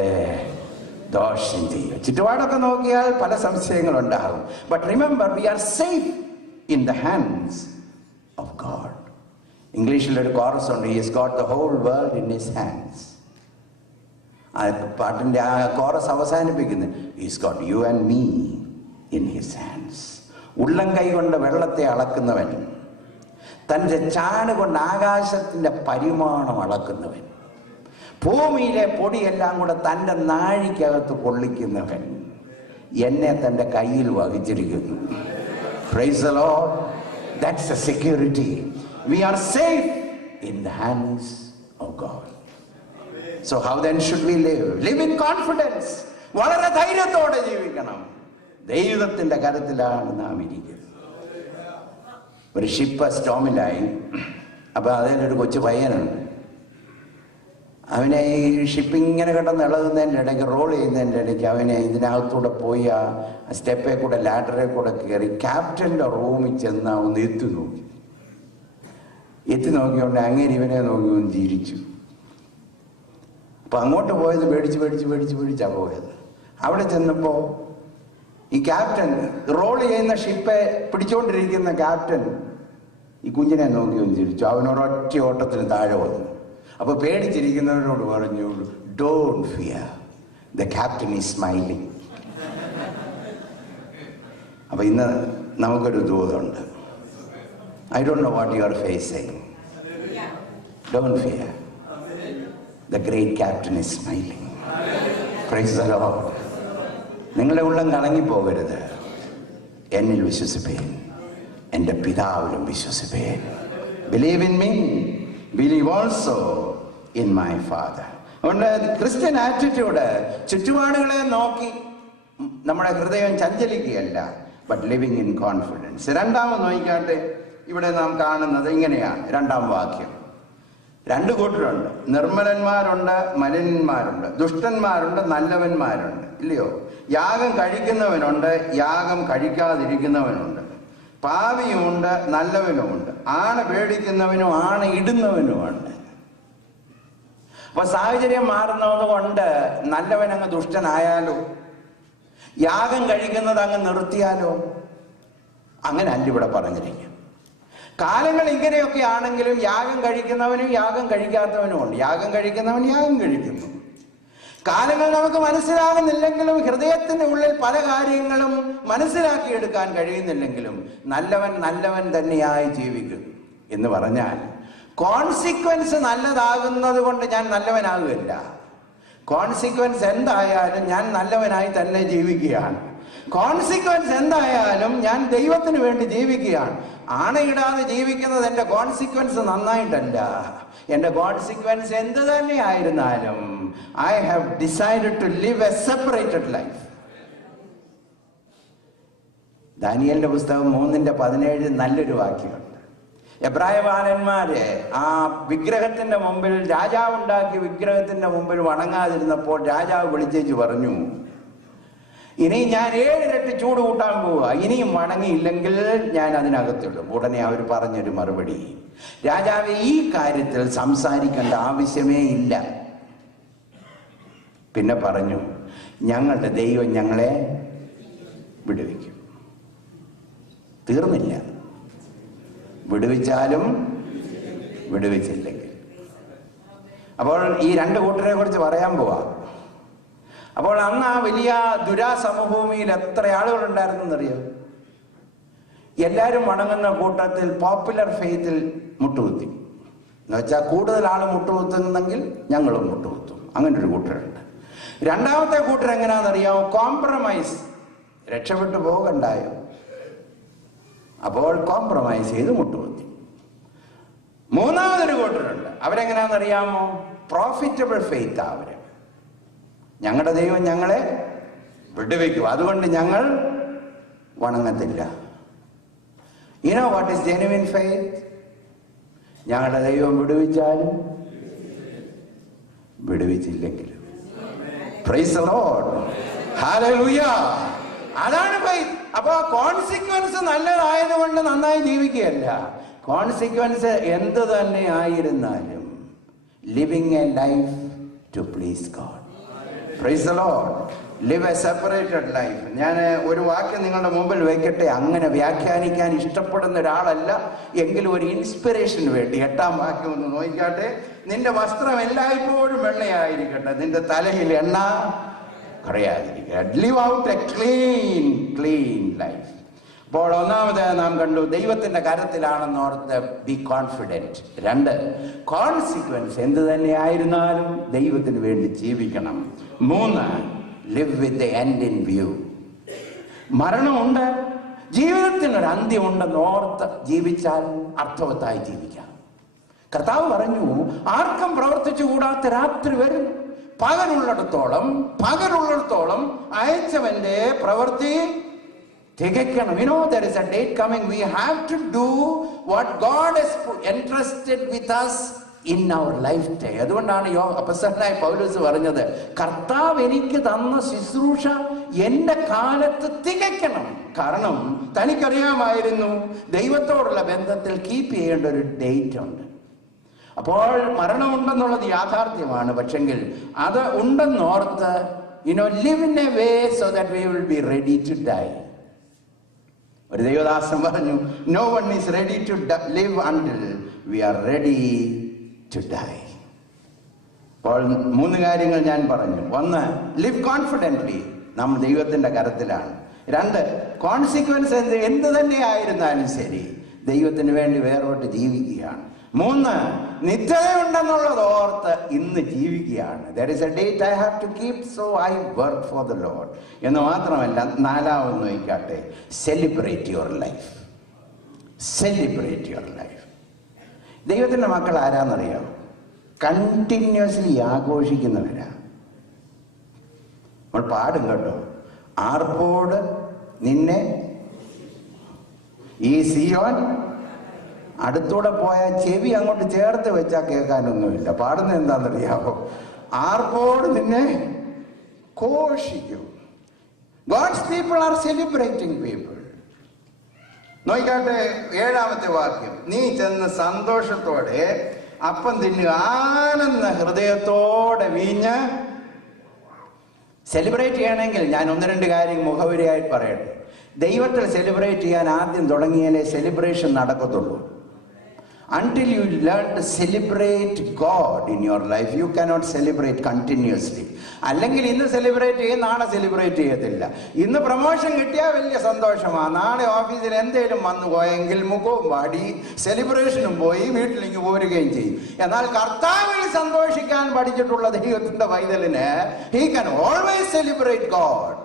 ദോഷം ചെയ്യും. ചുറ്റുപാടൊക്കെ നോക്കിയാൽ പല സംശയങ്ങളുണ്ടാകും. But remember, we are safe in the hands of God. ഇംഗ്ലീഷിലൊരു കോറസ് ഉണ്ട്, he has got the whole world in his hands. ആ പാട്ടിൻ്റെ ആ കോറസ് അവസാനിപ്പിക്കുന്നത്, he has got you and me in his hands. ഉള്ളം കൈ കൊണ്ട് വെള്ളത്തെ അളക്കുന്നവൻ, തൻ്റെ ചാണ് കൊണ്ട് ആകാശത്തിൻ്റെ പരിമാണം അളക്കുന്നവൻ, ഭൂമിയിലെ പൊടിയെല്ലാം കൂടെ തൻ്റെ നാഴിക്കകത്ത് കൊള്ളിക്കുന്നവൻ എന്നെ തൻ്റെ കയ്യിൽ വഹിച്ചിരിക്കുന്നു. Praise the Lord. That's the security. We are safe in the hands of God. So how then should we live? Live in confidence. വളരെ ധൈര്യത്തോടെ ജീവിക്കണം. ദൈവത്തിൻ്റെ കരത്തിലാണ് നാം ഇരിക്കുന്നത്. ഒരു ഷിപ്പ് സ്റ്റോമിലായി. അപ്പോൾ അതിലൊരു കൊച്ചു പയ്യനുണ്ട്. അവനെ ഈ ഷിപ്പിങ്ങനെ കിടന്ന് ഇളകുന്നതിൻ്റെ ഇടയ്ക്ക്, റോൾ ചെയ്യുന്നതിൻ്റെ ഇടയ്ക്ക് അവനെ ഇതിനകത്തൂടെ പോയി ആ സ്റ്റെപ്പേ കൂടെ ലാഡറെ കൂടെ കയറി ക്യാപ്റ്റൻ്റെ റൂമിൽ ചെന്ന് ഒന്ന് എത്തി നോക്കിയോണ്ട് അങ്ങനെ ഇവനെ നോക്കി ഒന്ന് ചിരിച്ചു. അപ്പം അങ്ങോട്ട് പോയത് പേടിച്ചാണ് പോയത്. അവിടെ ചെന്നപ്പോൾ ഈ ക്യാപ്റ്റൻ, റോൾ ചെയ്യുന്ന ഷിപ്പെ പിടിച്ചുകൊണ്ടിരിക്കുന്ന ക്യാപ്റ്റൻ ഈ കുഞ്ഞിനെ നോക്കി ഒന്ന് ചിരിച്ചു. അവനൊരൊറ്റ ഓട്ടത്തിന് താഴെ വന്നു. അപ്പോൾ പേടിച്ചിരിക്കുന്നവരോട് പറഞ്ഞു, don't fear, the captain is smiling. അപ്പോൾ ഇന്ന് നമുക്കൊരു ദൂതുണ്ട്. I don't know what you are facing. Don't fear, the great captain is smiling. Praise the Lord. നിങ്ങളുടെ ഉള്ളം കലങ്ങിപ്പോകരുത്. എന്നിൽ വിശ്വസിപ്പേൻ, എൻ്റെ പിതാവിലും വിശ്വസിപ്പേൻ. Believe in me, believe also in my Father. അതുകൊണ്ട് ക്രിസ്ത്യൻ ആറ്റിറ്റ്യൂഡ് ചുറ്റുപാടുകളെ നോക്കി നമ്മുടെ ഹൃദയം ചഞ്ചലിക്കുകയല്ല, ബട്ട് ലിവിങ് ഇൻ കോൺഫിഡൻസ്. രണ്ടാമത് നോക്കിക്കാട്ടെ, ഇവിടെ നാം കാണുന്നത് ഇങ്ങനെയാണ്. രണ്ടാം വാക്യം, രണ്ട് കൂട്ടരുണ്ട്. നിർമ്മലന്മാരുണ്ട്, മലിനന്മാരുണ്ട്, ദുഷ്ടന്മാരുണ്ട്, നല്ലവന്മാരുണ്ട്. ഇല്ലയോ? യാഗം കഴിക്കുന്നവനുണ്ട്, യാഗം കഴിക്കാതിരിക്കുന്നവനുണ്ട്, പാവിയുമുണ്ട്, നല്ലവനുമുണ്ട്, ആണ് പേടിക്കുന്നവനും ആണ് ഇടുന്നവനുമുണ്ട്. അപ്പൊ സാഹചര്യം മാറുന്നത് കൊണ്ട് നല്ലവൻ അങ്ങ് ദുഷ്ടനായാലോ, യാഗം കഴിക്കുന്നത് അങ്ങ് നിർത്തിയാലോ? അങ്ങനെ അല്ല ഇവിടെ പറഞ്ഞിരിക്കുക. കാലങ്ങൾ ഇങ്ങനെയൊക്കെ ആണെങ്കിലും യാഗം കഴിക്കുന്നവനും യാഗം കഴിക്കാത്തവനും ഉണ്ട്. യാഗം കഴിക്കുന്നവൻ യാഗം കഴിക്കുന്നു. കാലങ്ങൾ നമുക്ക് മനസ്സിലാകുന്നില്ലെങ്കിലും, ഹൃദയത്തിന്റെ ഉള്ളിൽ പല കാര്യങ്ങളും മനസ്സിലാക്കിയെടുക്കാൻ കഴിയുന്നില്ലെങ്കിലും നല്ലവൻ തന്നെയായി ജീവിക്കുന്നു എന്ന് പറഞ്ഞാൽ കോൺസിക്വൻസ് നല്ലതാകുന്നത് കൊണ്ട് ഞാൻ നല്ലവനാകുകയില്ല. കോൺസിക്വൻസ് എന്തായാലും ഞാൻ നല്ലവനായി തന്നെ ജീവിക്കുകയാണ്. കോൺസിക്വൻസ് എന്തായാലും ഞാൻ ദൈവത്തിന് വേണ്ടി ജീവിക്കുകയാണ്. ആണയിടാതെ ജീവിക്കുന്നത് എൻ്റെ കോൺസിക്വൻസ് നന്നായിട്ടല്ല. എൻ്റെ കോൺസിക്വൻസ് എന്ത് തന്നെ ആയിരുന്നാലും I have decided to live a separated life. ദാനിയേലിന്റെ പുസ്തകം 3:17 നല്ലൊരു വാക്യമുണ്ട്. എബ്രായ ബാലന്മാരെ ആ വിഗ്രഹത്തിന്റെ മുമ്പിൽ, രാജാവ് ഉണ്ടാക്കിയ വിഗ്രഹത്തിന്റെ മുമ്പിൽ വണങ്ങാതിരുന്നപ്പോൾ രാജാവ് വിളിച്ചേച്ച് പറഞ്ഞു, ഇനി ഞാൻ 7 ഇരട്ടി ചൂട് കൂട്ടാൻ പോവുക, ഇനിയും വണങ്ങിയില്ലെങ്കിൽ ഞാൻ അതിനകത്തുള്ളൂ. ഉടനെ അവർ പറഞ്ഞൊരു മറുപടി, രാജാവ് ഈ കാര്യത്തിൽ സംസാരിക്കേണ്ട ആവശ്യമേ ഇല്ല. പിന്നെ പറഞ്ഞു, ഞങ്ങളുടെ ദൈവം ഞങ്ങളെ വിടുവിക്കും. തീർന്നില്ല, വിടുവിച്ചാലും വിടുവിച്ചില്ലെങ്കിൽ. അപ്പോൾ ഈ രണ്ട് കൂട്ടരെ കുറിച്ച് പറയാൻ പോവാ. അപ്പോൾ അന്ന് ആ വലിയ ദുരാസമഭൂമിയിൽ എത്ര ആളുകളുണ്ടായിരുന്നെന്നറിയോ? എല്ലാവരും വണങ്ങുന്ന കൂട്ടത്തിൽ പോപ്പുലർ ഫെയ്ത്തിൽ മുട്ടുകുത്തി. എന്ന് വെച്ചാൽ കൂടുതൽ ആൾ മുട്ടുകുത്തുന്നെങ്കിൽ ഞങ്ങളും മുട്ടുകുത്തും. അങ്ങനെ ഒരു കൂട്ടരുണ്ട്. രണ്ടാമത്തെ കൂട്ടർ എങ്ങനെയാണെന്നറിയാമോ? കോംപ്രമൈസ്. രക്ഷപ്പെട്ടു പോകണ്ടായോ, അപ്പോൾ കോംപ്രമൈസ് ചെയ്ത് മുട്ടുകുത്തി. മൂന്നാമതൊരു കൂട്ടരുണ്ട്. അവരെങ്ങനെയാണെന്നറിയാമോ? Profitable faith. അവര്, ഞങ്ങളുടെ ദൈവം ഞങ്ങളെ വിടുവിക്കും, അതുകൊണ്ട് ഞങ്ങൾ വണങ്ങത്തില്ല. You know what is genuine faith? ഞങ്ങളുടെ ദൈവം വിടുവിച്ചാലും വിടുവിച്ചില്ലെങ്കിലും. Praise the Lord. Hallelujah. അതാണ് ഫെയ്ത്ത്. അപ്പൊ കോൺസിക്വൻസ് നല്ലതായതുകൊണ്ട് നന്നായി ജീവിക്കുകയല്ല, കോൺസിക്വൻസ് എന്ത് തന്നെ ആയിരുന്നാലും living a life to please God. Praise the Lord. Live a separated life. ഞാൻ ഒരു വാക്യം നിങ്ങളുടെ മുമ്പിൽ വയ്ക്കട്ടെ. അങ്ങനെ വ്യാഖ്യാനിക്കാൻ ഇഷ്ടപ്പെടുന്ന ഒരാളല്ല, എങ്കിലും ഒരു ഇൻസ്പിറേഷന് വേണ്ടി 8-ാം വാക്യം ഒന്ന് നോക്കിക്കാട്ടെ. നിന്റെ വസ്ത്രം എല്ലായ്പ്പോഴും വെള്ളയായിരിക്കട്ടെ, നിന്റെ തലയിൽ എണ്ണ കുറയാതിരിക്കുക. Live out a clean life. അപ്പോൾ ഒന്നാമത് നാം കണ്ടു, ദൈവത്തിന്റെ കരത്തിലാണെന്നോർത്ത് ബി കോൺഫിഡൻറ്റ്. 2, കോൺസിക്വൻസ് എന്ത് തന്നെയായിരുന്നാലും ദൈവത്തിന് വേണ്ടി ജീവിക്കണം. 3, live with the end in view. മരണമുണ്ട്, ജീവിതത്തിനൊരു അന്ത്യമുണ്ടെന്ന് ഓർത്ത് ജീവിച്ചാൽ അർത്ഥവത്തായി ജീവിക്കാം. കർത്താവ് പറഞ്ഞു, ആർക്കും പ്രവർത്തിച്ചു കൂടാത്ത രാത്രി വരും. പകലുള്ളിടത്തോളം അയച്ചവന്റെ പ്രവൃത്തി തികയ്ക്കണം. You know, there is a date coming. We have to do what God has entrusted with us in our lifetime. അതുകൊണ്ടാണ് അപ്പോസ്തലനായ പൗലോസ് പറഞ്ഞത്, കർത്താവ് എനിക്ക് തന്ന ശുശ്രൂഷ എന്റെ കാലത്ത് തികയ്ക്കണം. കാരണം തനിക്കറിയാമായിരുന്നു ദൈവത്തോടുള്ള ബന്ധത്തിൽ കീപ്പ് ചെയ്യേണ്ട ഒരു ഡേറ്റ് ഉണ്ട്. അപ്പോൾ മരണമുണ്ടെന്നുള്ളത് യാഥാർത്ഥ്യമാണ്, പക്ഷെങ്കിൽ അത് ഉണ്ടെന്നോർത്ത് live in a way so that we will be ready to die. ഒരു ദൈവദാസൻ പറഞ്ഞു, no one is ready to live until we are ready to die. അപ്പോൾ 3 കാര്യങ്ങൾ ഞാൻ പറഞ്ഞു. 1, live confidently, നാം ദൈവത്തിന്റെ കരത്തിലാണ്. 2, കോൺസിക്വൻസ് എന്ത് തന്നെ ആയിരുന്നാലും ശരി ദൈവത്തിന് വേണ്ടി വേറോട്ട് ജീവിക്കുകയാണ്. 3, നിത്യതയുണ്ടെന്നുള്ളത് ഓർത്ത് ഇന്ന് ജീവിക്കുകയാണ്. There is a date I have to keep, so I work for the Lord. എന്ന് മാത്രമല്ല, 4ാമത് നോക്കിക്കാട്ടെ, celebrate your life. Celebrate your life. ദൈവത്തിന്റെ മക്കൾ ആരാന്നറിയാമോ? കണ്ടിന്യൂസ്ലി ആഘോഷിക്കുന്നവരാ. നമ്മൾ പാടും കേട്ടോ, ആർപ്പോട് നിന്നെ ഈ സിയോൻ, അടുത്തൂടെ പോയാൽ ചെവി അങ്ങോട്ട് ചേർത്ത് വെച്ചാൽ കേൾക്കാനൊന്നുമില്ല. പാടുന്നത് എന്താണെന്നറിയാമോ? ആർപ്പോട് നിന്നെ ഘോഷിക്കും. God's people are celebrating people. നോക്കിക്കാട്ടെ 7ാമത്തെ വാക്യം, നീ ചെന്ന് സന്തോഷത്തോടെ അപ്പം തിന്നുക, ആനന്ദ ഹൃദയത്തോടെ വീഞ്ഞ്. സെലിബ്രേറ്റ് ചെയ്യണമെങ്കിൽ ഞാൻ 1-2 കാര്യം മുഖവരിയായി പറയട്ടെ. ദൈവത്തിൽ സെലിബ്രേറ്റ് ചെയ്യാൻ ആദ്യം തുടങ്ങിയാലേ celebration നടക്കത്തുള്ളൂ. Until you learn to celebrate God in your life, you cannot celebrate continuously. അല്ലെങ്കിൽ ഇന്ന് സെലിബ്രേറ്റ് ചെയ്യും, നാളെ സെലിബ്രേറ്റ് ചെയ്യത്തില്ല. ഇന്ന് പ്രൊമോഷൻ കിട്ടിയാൽ വലിയ സന്തോഷമാണ്, നാളെ ഓഫീസിൽ എന്തെങ്കിലും വന്നു പോയെങ്കിൽ മുഖവും പാടി സെലിബ്രേഷനും പോയി വീട്ടിലേക്ക് പോരുകയും ചെയ്യും. എന്നാൽ കർത്താവിൽ സന്തോഷിക്കാൻ പഠിച്ചിട്ടുള്ള ദൈവത്തിന്റെ പൈതലിന് he can always celebrate God.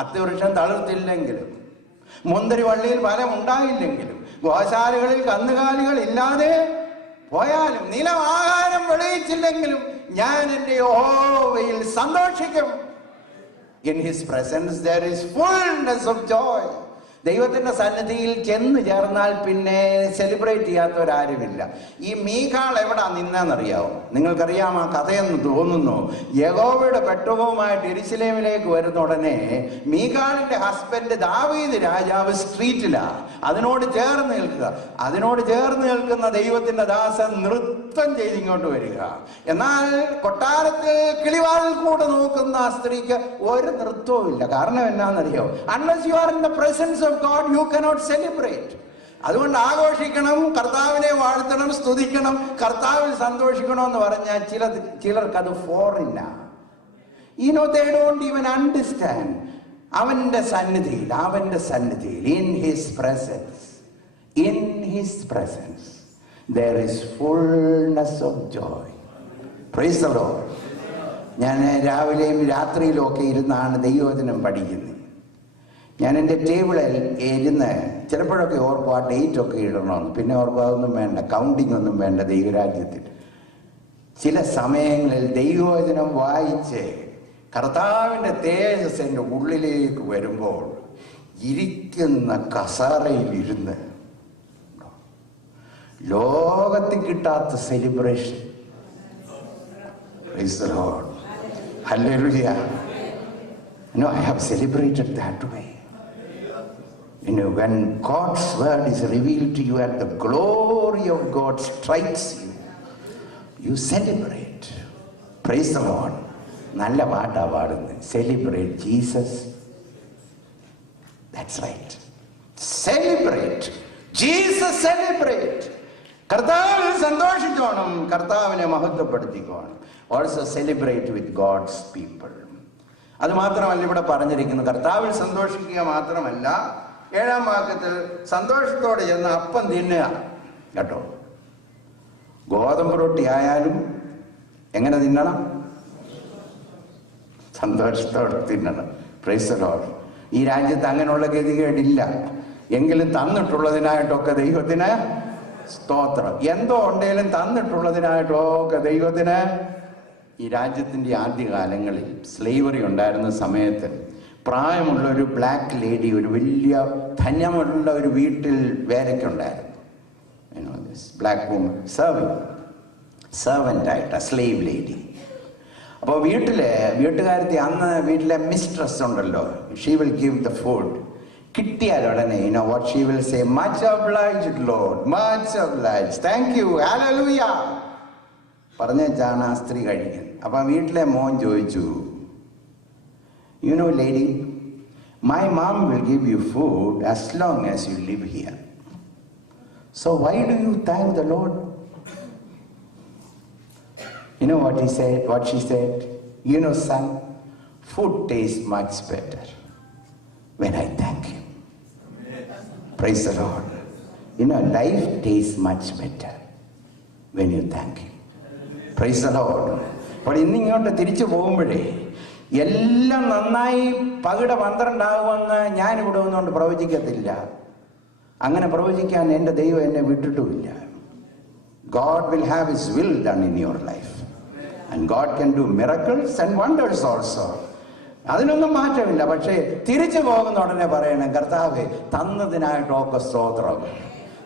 അത്യവൃക്ഷം തളിർത്തില്ലെങ്കിലും, മുന്തിരി വള്ളിയിൽ ഫലം ഉണ്ടായില്ലെങ്കിലും, ഗോശാലകളിൽ കന്നുകാലികൾ ഇല്ലാതെ പോയാലും, നിലം ആഹാരം വിളയിച്ചില്ലെങ്കിലും ഞാൻ എൻ്റെ യഹോവയിൽ സന്തോഷിക്കും. In his presence there is fullness of joy. ദൈവത്തിന്റെ സന്നിധിയിൽ ചെന്ന് ചേർന്നാൽ പിന്നെ സെലിബ്രേറ്റ് ചെയ്യാത്തവരാരുമില്ല. ഈ മീഖാൾ എവിടാ നിന്നെന്നറിയാവോ? നിങ്ങൾക്കറിയാം ആ കഥയെന്ന് തോന്നുന്നു. യഹോവയുടെ പെട്ടകവുമായിട്ട് യെരൂശലേമിലേക്ക് വരുന്ന ഉടനെ മീഖാളിന്റെ ഹസ്ബൻഡ് ദാവീദ് രാജാവ് സ്ട്രീറ്റിലാ, അതിനോട് ചേർന്ന് നിൽക്കുന്ന ദൈവത്തിന്റെ ദാസൻ നൃത്തം ചെയ്ത് ഇങ്ങോട്ട് വരിക. എന്നാൽ കൊട്ടാരത്തിൽ കിളിവാതിൽ കൂടെ നോക്കുന്ന ആ സ്ത്രീക്ക് ഒരു നൃത്തവും ഇല്ല. കാരണം എന്നാന്നറിയോ? Unless you are in the presence of God, you cannot celebrate. അതുകൊണ്ട് ആഘോഷിക്കണം, കർത്താവിനെ വാഴ്ത്തണം, സ്തുതിക്കണം, കർത്താവിൽ സന്തോഷിക്കണം എന്ന് പറഞ്ഞാൽ ചിലർക്ക് അത് ഫോറിനാ. They don't even understand. അവന്റെ സന്നിധിയിൽ in his presence there is fullness of joy. Praise the Lord. ഞാൻ രാവിലെയും രാത്രിയിലും ഒക്കെ ഇരുന്നാണ് ദൈവവചനം പഠിക്കുന്നത്. ഞാൻ എൻ്റെ ടേബിളിൽ ഇരുന്ന് ചിലപ്പോഴൊക്കെ ഓർക്കും ആ ഡേറ്റൊക്കെ ഇടണമെന്ന്. പിന്നെ ഓർക്കും അതൊന്നും വേണ്ട, കൗണ്ടിങ് ഒന്നും വേണ്ട ദൈവരാജ്യത്തിൽ. ചില സമയങ്ങളിൽ ദൈവവചനം വായിച്ച് കർത്താവിൻ്റെ തേജസ് എൻ്റെ ഉള്ളിലേക്ക് വരുമ്പോൾ ഇരിക്കുന്ന കസേരയിലിരുന്ന് ലോകത്തിൽ കിട്ടാത്ത celebration. Praise the Lord. Hallelujah. I have celebrated that way. When God's word is revealed to you and the glory of God strikes you, you celebrate. Praise the Lord. നല്ല പാട്ടാ പാടുന്നത്. Celebrate Jesus. That's right. Celebrate Jesus. Celebrate. കർത്താവിൽ സന്തോഷിച്ചോണം, കർത്താവിനെ മഹത്വപ്പെടുത്തിക്കോണം. Also celebrate with God's people. അത് മാത്രമല്ല ഇവിടെ പറഞ്ഞിരിക്കുന്നു, കർത്താവിൽ സന്തോഷിക്കുക മാത്രമല്ല, 7-ാം വാക്യത്തിൽ സന്തോഷത്തോടെ ചെന്ന് അപ്പം തിന്നുക കേട്ടോ. ഗോതമ്പ് റൊട്ടി ആയാലും എങ്ങനെ തിന്നണം? സന്തോഷത്തോടെ തിന്നണം. Price the Lord. ഈ രാജ്യത്ത് അങ്ങനെയുള്ള ഗതികേടില്ല. എങ്കിലും തന്നിട്ടുള്ളതിനായിട്ടൊക്കെ ദൈവത്തിന് സ്തോത്രം. എന്തോ ഉണ്ടെങ്കിലും തന്നിട്ടുള്ളതിനായിട്ടൊക്കെ ദൈവത്തിന്. ഈ രാജ്യത്തിൻ്റെ ആദ്യകാലങ്ങളിൽ സ്ലേവറി ഉണ്ടായിരുന്ന സമയത്ത് പ്രായമുള്ള ഒരു ബ്ലാക്ക് ലേഡി ഒരു വലിയ ധന്യമുള്ള ഒരു വീട്ടിൽ വേലയ്ക്കുണ്ടായിരുന്നു. ബ്ലാക്ക് വുമൺ സെർവൻ്റായിട്ട്, സ്ലേവ് ലേഡി. അപ്പോൾ വീട്ടുകാരത്തി അന്ന് വീട്ടിലെ മിസ്ട്രസ് ഉണ്ടല്ലോ, she will give the food. കിട്ടിയാൽ ഉടനെ what she will say, much obliged Lord, much obliged, thank you, hallelujah പറഞ്ഞാണ് ആ സ്ത്രീ കഴിക്കുന്നത്. അപ്പം വീട്ടിലെ മോൻ ചോദിച്ചു, lady, my mom will give you food as long as you live here, so why do you thank the Lord? You know what she said? Son, food tastes much better when I thank you. Praise the Lord. Life tastes much better when you thank him. Praise the Lord. അപ്പോൾ ഇന്നിങ്ങോട്ട് തിരിച്ചു പോകുമ്പോഴേ എല്ലാം നന്നായി പകിട 12 ആകുമെന്ന് ഞാനിവിടെ ഒന്നുകൊണ്ട് പ്രവചിക്കത്തില്ല. അങ്ങനെ പ്രവചിക്കാൻ എൻ്റെ ദൈവം എന്നെ വിട്ടിട്ടുമില്ല. God will have his will done in your life, and God can do miracles and wonders also. അതിനൊന്നും മാറ്റമില്ല. പക്ഷേ തിരിച്ചു പോകുന്ന ഉടനെ പറയണം, കർത്താവേ തന്നതിനായിട്ടൊക്കെ സ്തോത്രം,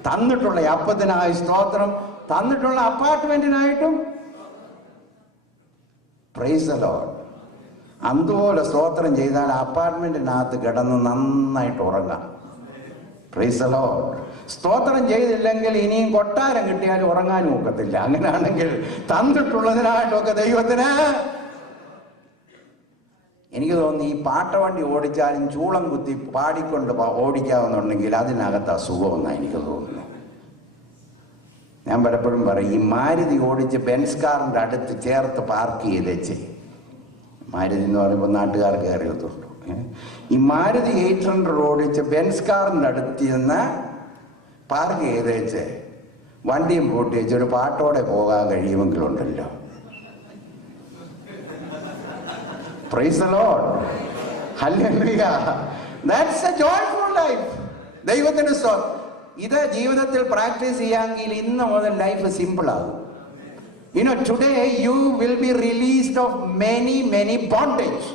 തന്നിട്ടുള്ള അപ്പത്തിനായി സ്തോത്രം, തന്നിട്ടുള്ള അപ്പാർട്ട്മെന്റിനായിട്ടും പ്രൈസ് ദി ലോർഡ്. അതുപോലെ സ്തോത്രം ചെയ്താൽ അപ്പാർട്ട്മെന്റിനകത്ത് കിടന്ന് നന്നായിട്ട് ഉറങ്ങാം. Praise the Lord. സ്തോത്രം ചെയ്തില്ലെങ്കിൽ ഇനിയും കൊട്ടാരം കിട്ടിയാലും ഉറങ്ങാനും ഒക്കത്തില്ല. അങ്ങനെയാണെങ്കിൽ തന്നിട്ടുള്ളതിനായിട്ടൊക്കെ ദൈവത്തിന്. എനിക്ക് തോന്നുന്നു ഈ പാട്ടവണ്ടി ഓടിച്ചാലും ചൂളം കുത്തി പാടിക്കൊണ്ട് ഓടിക്കാവുന്നുണ്ടെങ്കിൽ അതിനകത്ത് അസുഖമെന്നാണ് എനിക്ക് തോന്നുന്നു. ഞാൻ പലപ്പോഴും പറയും, ഈ മാരുതി ഓടിച്ച് ബെൻസ് കാറിൻ്റെ അടുത്ത് ചേർത്ത് പാർക്ക് ചെയ്തേച്ച്, മാരുതി എന്ന് പറയുമ്പോൾ നാട്ടുകാർക്ക് അറിയത്തുള്ളൂ. ഈ മാരുതി 800 ഓടിച്ച് ബെൻസ് കാറിൻ്റെ അടുത്ത് ചെന്ന് പാർക്ക് ചെയ്തേച്ച് വണ്ടിയും പൂട്ടി വെച്ച് ഒരു പാട്ടോടെ പോകാൻ കഴിയുമെങ്കിലുണ്ടല്ലോ. Praise the Lord. Hallelujah. That's a joyful life. ദൈവത്തിന് ഇത് ജീവിതത്തിൽ പ്രാക്ടീസ് ചെയ്യാമെങ്കിൽ ഇന്ന് മുതൽ ലൈഫ് സിമ്പിൾ ആകും. Today you will be released of many bondage.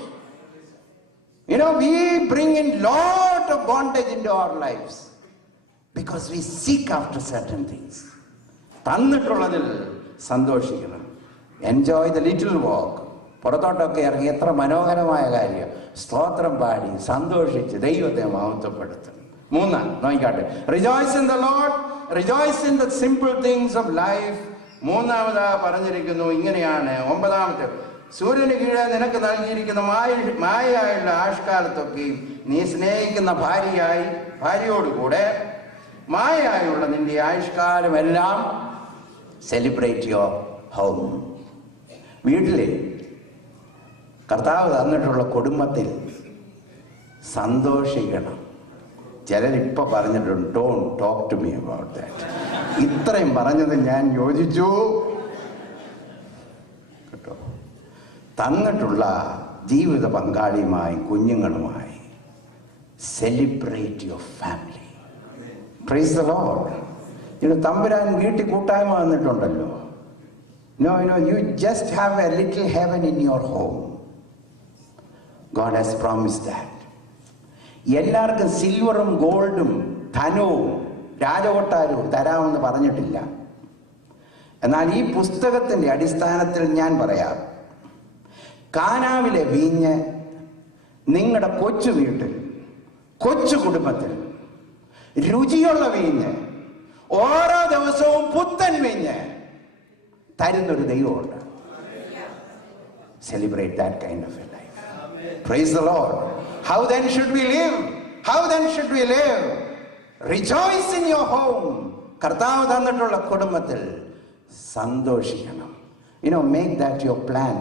We bring in lot of bondage into our lives because we seek after certain things. തന്നിട്ടുള്ളതിൽ സന്തോഷിക്കണം. Enjoy the little walk. പുറത്തോട്ടൊക്കെ ഇറങ്ങി എത്ര മനോഹരമായ കാര്യം. സ്തോത്രം പാടി സന്തോഷിച്ച് ദൈവത്തെ മഹത്വപ്പെടുത്തും. 3 നോക്കിക്കാട്ടെ, rejoice in the Lord, rejoice in the simple things of life. 3-ാമതാ പറഞ്ഞിരിക്കുന്നു ഇങ്ങനെയാണ്. 9-ാമത്തെ, സൂര്യന് കീഴെ നിനക്ക് നൽകിയിരിക്കുന്ന മായയായുള്ള ആഷ്കാലത്തൊക്കെയും നീ സ്നേഹിക്കുന്ന ഭാര്യയോടുകൂടെ മായയായുള്ള നിന്റെ ആയുഷ്കാലമെല്ലാം സെലിബ്രേറ്റ് യുവർ ഹോം. വീട്ടിലെ കർത്താവ് തന്നിട്ടുള്ള കുടുംബത്തിൽ സന്തോഷിക്കണം. ചിലരിപ്പോൾ പറഞ്ഞിട്ടുണ്ട്, don't talk to me about that. ഇത്രയും പറഞ്ഞത് ഞാൻ യോജിച്ചു കേട്ടോ. തന്നിട്ടുള്ള ജീവിത പങ്കാളിയുമായി കുഞ്ഞുങ്ങളുമായി celebrate your family. Praise the Lord. തമ്പുരാൻ വീട്ടിൽ കൂട്ടായ്മ വന്നിട്ടുണ്ടല്ലോ. No, you just have a little heaven in your home. God has promised that. എല്ലാവർക്കും സിൽവറും ഗോൾഡും ധനവും രാജകൊട്ടാരവും തരാമെന്ന് പറഞ്ഞിട്ടില്ല. എന്നാൽ ഈ പുസ്തകത്തിൻ്റെ അടിസ്ഥാനത്തിൽ ഞാൻ പറയാം, കാനാവിലെ വീഞ്ഞ് നിങ്ങളുടെ കൊച്ചു വീട്ടിൽ, കൊച്ചു കുടുംബത്തിൽ രുചിയുള്ള വീഞ്ഞ്, ഓരോ ദിവസവും പുത്തൻ വീഞ്ഞ് തരുന്നൊരു ദൈവമുണ്ട്. Celebrate that kind of a life. Amen. Praise the Lord. How then should we live? How then should we live? Rejoice in your home. കർത്താവ് തന്നിട്ടുള്ള കുടുംബത്തിൽ സന്തോഷിക്കണം. Make that your plan.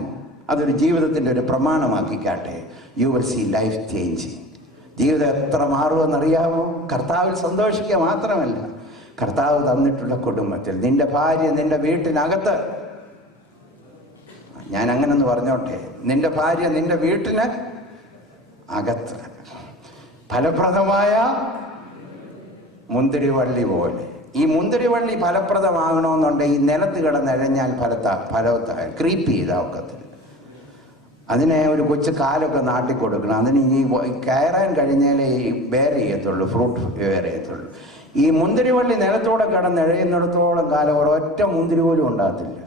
അതൊരു ജീവിതത്തിൻ്റെ ഒരു പ്രമാണമാക്കിക്കാട്ടെ. You will see life changing. ജീവിതം എത്ര മാറുമെന്നറിയാമോ? കർത്താവിൽ സന്തോഷിക്കുക മാത്രമല്ല, കർത്താവ് തന്നിട്ടുള്ള കുടുംബത്തിൽ, നിന്റെ ഭാര്യ നിന്റെ വീട്ടിനകത്ത്, ഞാൻ അങ്ങനെന്ന് പറഞ്ഞോട്ടെ, നിന്റെ ഭാര്യ നിന്റെ വീട്ടിന് അകത്ത് ഫലപ്രദമായ മുന്തിരിവള്ളി പോലെ. ഈ മുന്തിരിവള്ളി ഫലപ്രദമാകണമെന്നുണ്ടെങ്കിൽ നിലത്ത് കിടന്നഴഞ്ഞാൽ ഫലവത്തായ ക്രീപ്പ് ചെയ്താൽ ഒക്കത്തില്ല. അതിനെ ഒരു കൊച്ചു കാലൊക്കെ നാട്ടിക്കൊടുക്കണം. അതിന് ഈ കയറാൻ കഴിഞ്ഞാലേ ഈ ബെയർ ചെയ്യത്തുള്ളൂ, ഫ്രൂട്ട് ബെയർ ചെയ്യത്തുള്ളൂ. ഈ മുന്തിരിവള്ളി നിലത്തോടെ കിടന്നെഴയുന്നിടത്തോളം കാലം ഒരൊറ്റ മുന്തിരി പോലും ഉണ്ടാകത്തില്ല.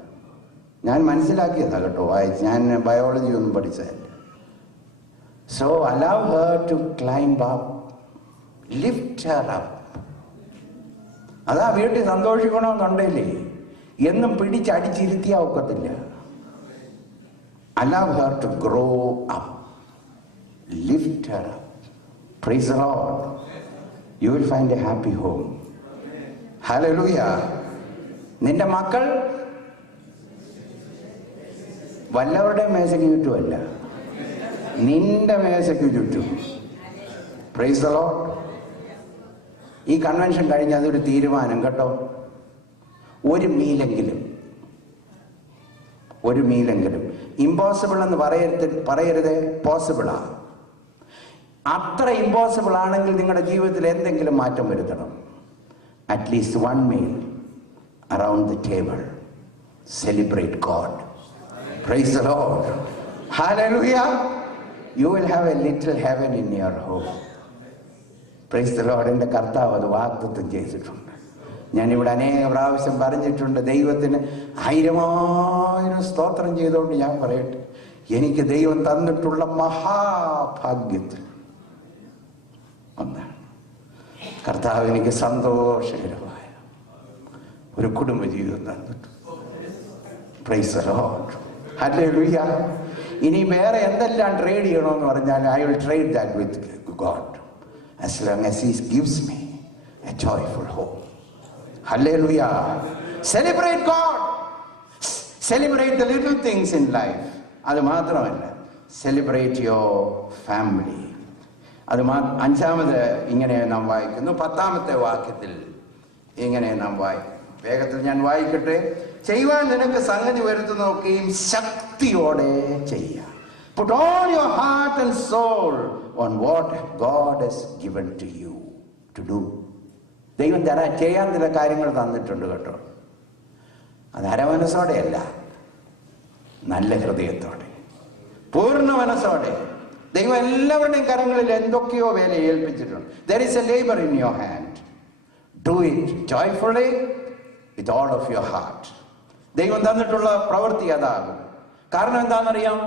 ഞാൻ മനസ്സിലാക്കിയതാണ് കേട്ടോ, വായിച്ച്. ഞാൻ ബയോളജി ഒന്നും പഠിച്ചതല്ല. So allow her to climb up, lift her up. അതാ വീട്ടിൽ സന്തോഷിക്കണമെന്നുണ്ടെങ്കിലേ എന്നും പിടിച്ചടിച്ചിരുത്തിയാ ഒക്കത്തില്ല. Allow her to grow up, lift her up. Praise the Lord. You will find a happy home. Hallelujah. നിന്റെ മക്കൾ വല്ലവരുടെ മേശയ്ക്ക് ചുറ്റുമല്ല, നിന്റെ മേശയ്ക്ക് ചുറ്റും. Price the Lord. ഈ കൺവെൻഷൻ കഴിഞ്ഞ് അതൊരു തീരുമാനം കേട്ടോ. ഒരു മീലെങ്കിലും ഇമ്പോസിബിൾ എന്ന് പറയരുത്, പോസിബിളാ. അത്ര ഇമ്പോസിബിൾ ആണെങ്കിൽ നിങ്ങളുടെ ജീവിതത്തിൽ എന്തെങ്കിലും മാറ്റം വരുത്തണം. At least 1 meal around the table. Celebrate God. Praise the Lord. Hallelujah. You will have a little heaven in your home. Praise the Lord. എൻ്റെ കർത്താവ് അത് വാഗ്ദത്തം ചെയ്തിട്ടുണ്ട്. ഞാനിവിടെ അനേക പ്രാവശ്യം പറഞ്ഞിട്ടുണ്ട്. ദൈവത്തിന് 1000 സ്തോത്രം ചെയ്തുകൊണ്ട് ഞാൻ പറയട്ടെ, എനിക്ക് ദൈവം തന്നിട്ടുള്ള മഹാഭാഗ്യത്തിൽ ഒന്നാണ് കർത്താവ് എനിക്ക് സന്തോഷകരമായ ഒരു കുടുംബജീവിതം തന്നിട്ടുണ്ട്. Price the Lord. ഹല്ലേലൂയ. ഇനി വേറെ എന്തെല്ലാം ട്രേഡ് ചെയ്യണമെന്ന് പറഞ്ഞാൽ I will trade that with God as long as he gives me a joyful home. Hallelujah. Celebrate God. Celebrate the little things in life. അത് മാത്രമല്ല, celebrate your family. അത് 5ാമത് ഇങ്ങനെ നാം വായിക്കുന്നു. 10ാമത്തെ വാക്യത്തിൽ ഇങ്ങനെ നാം വായിക്കും. വേഗത്തിൽ ഞാൻ വായിക്കട്ടെ. ചെയ്യുവാൻ നിനക്ക് സംഗതി വരുത്തുന്നതൊക്കെയും ശക്തിയോടെ ചെയ്യുക. Put all your heart and soul on what God has given to you to do. ദൈവം ചെയ്യാൻ ചില കാര്യങ്ങൾ തന്നിട്ടുണ്ട് കേട്ടോ. അത് അരമനസ്സോടെയല്ല, നല്ല ഹൃദയത്തോടെ, പൂർണ്ണ മനസ്സോടെ. ദൈവം എല്ലാവരുടെയും കരങ്ങളിൽ എന്തൊക്കെയോ വേല ഏൽപ്പിച്ചിട്ടുണ്ട്. There is a labor in your hand. Do it joyfully with all of your heart. ദൈവം തന്നിട്ടുള്ള പ്രവൃത്തി അതാകും. കാരണം എന്താണെന്നറിയാം?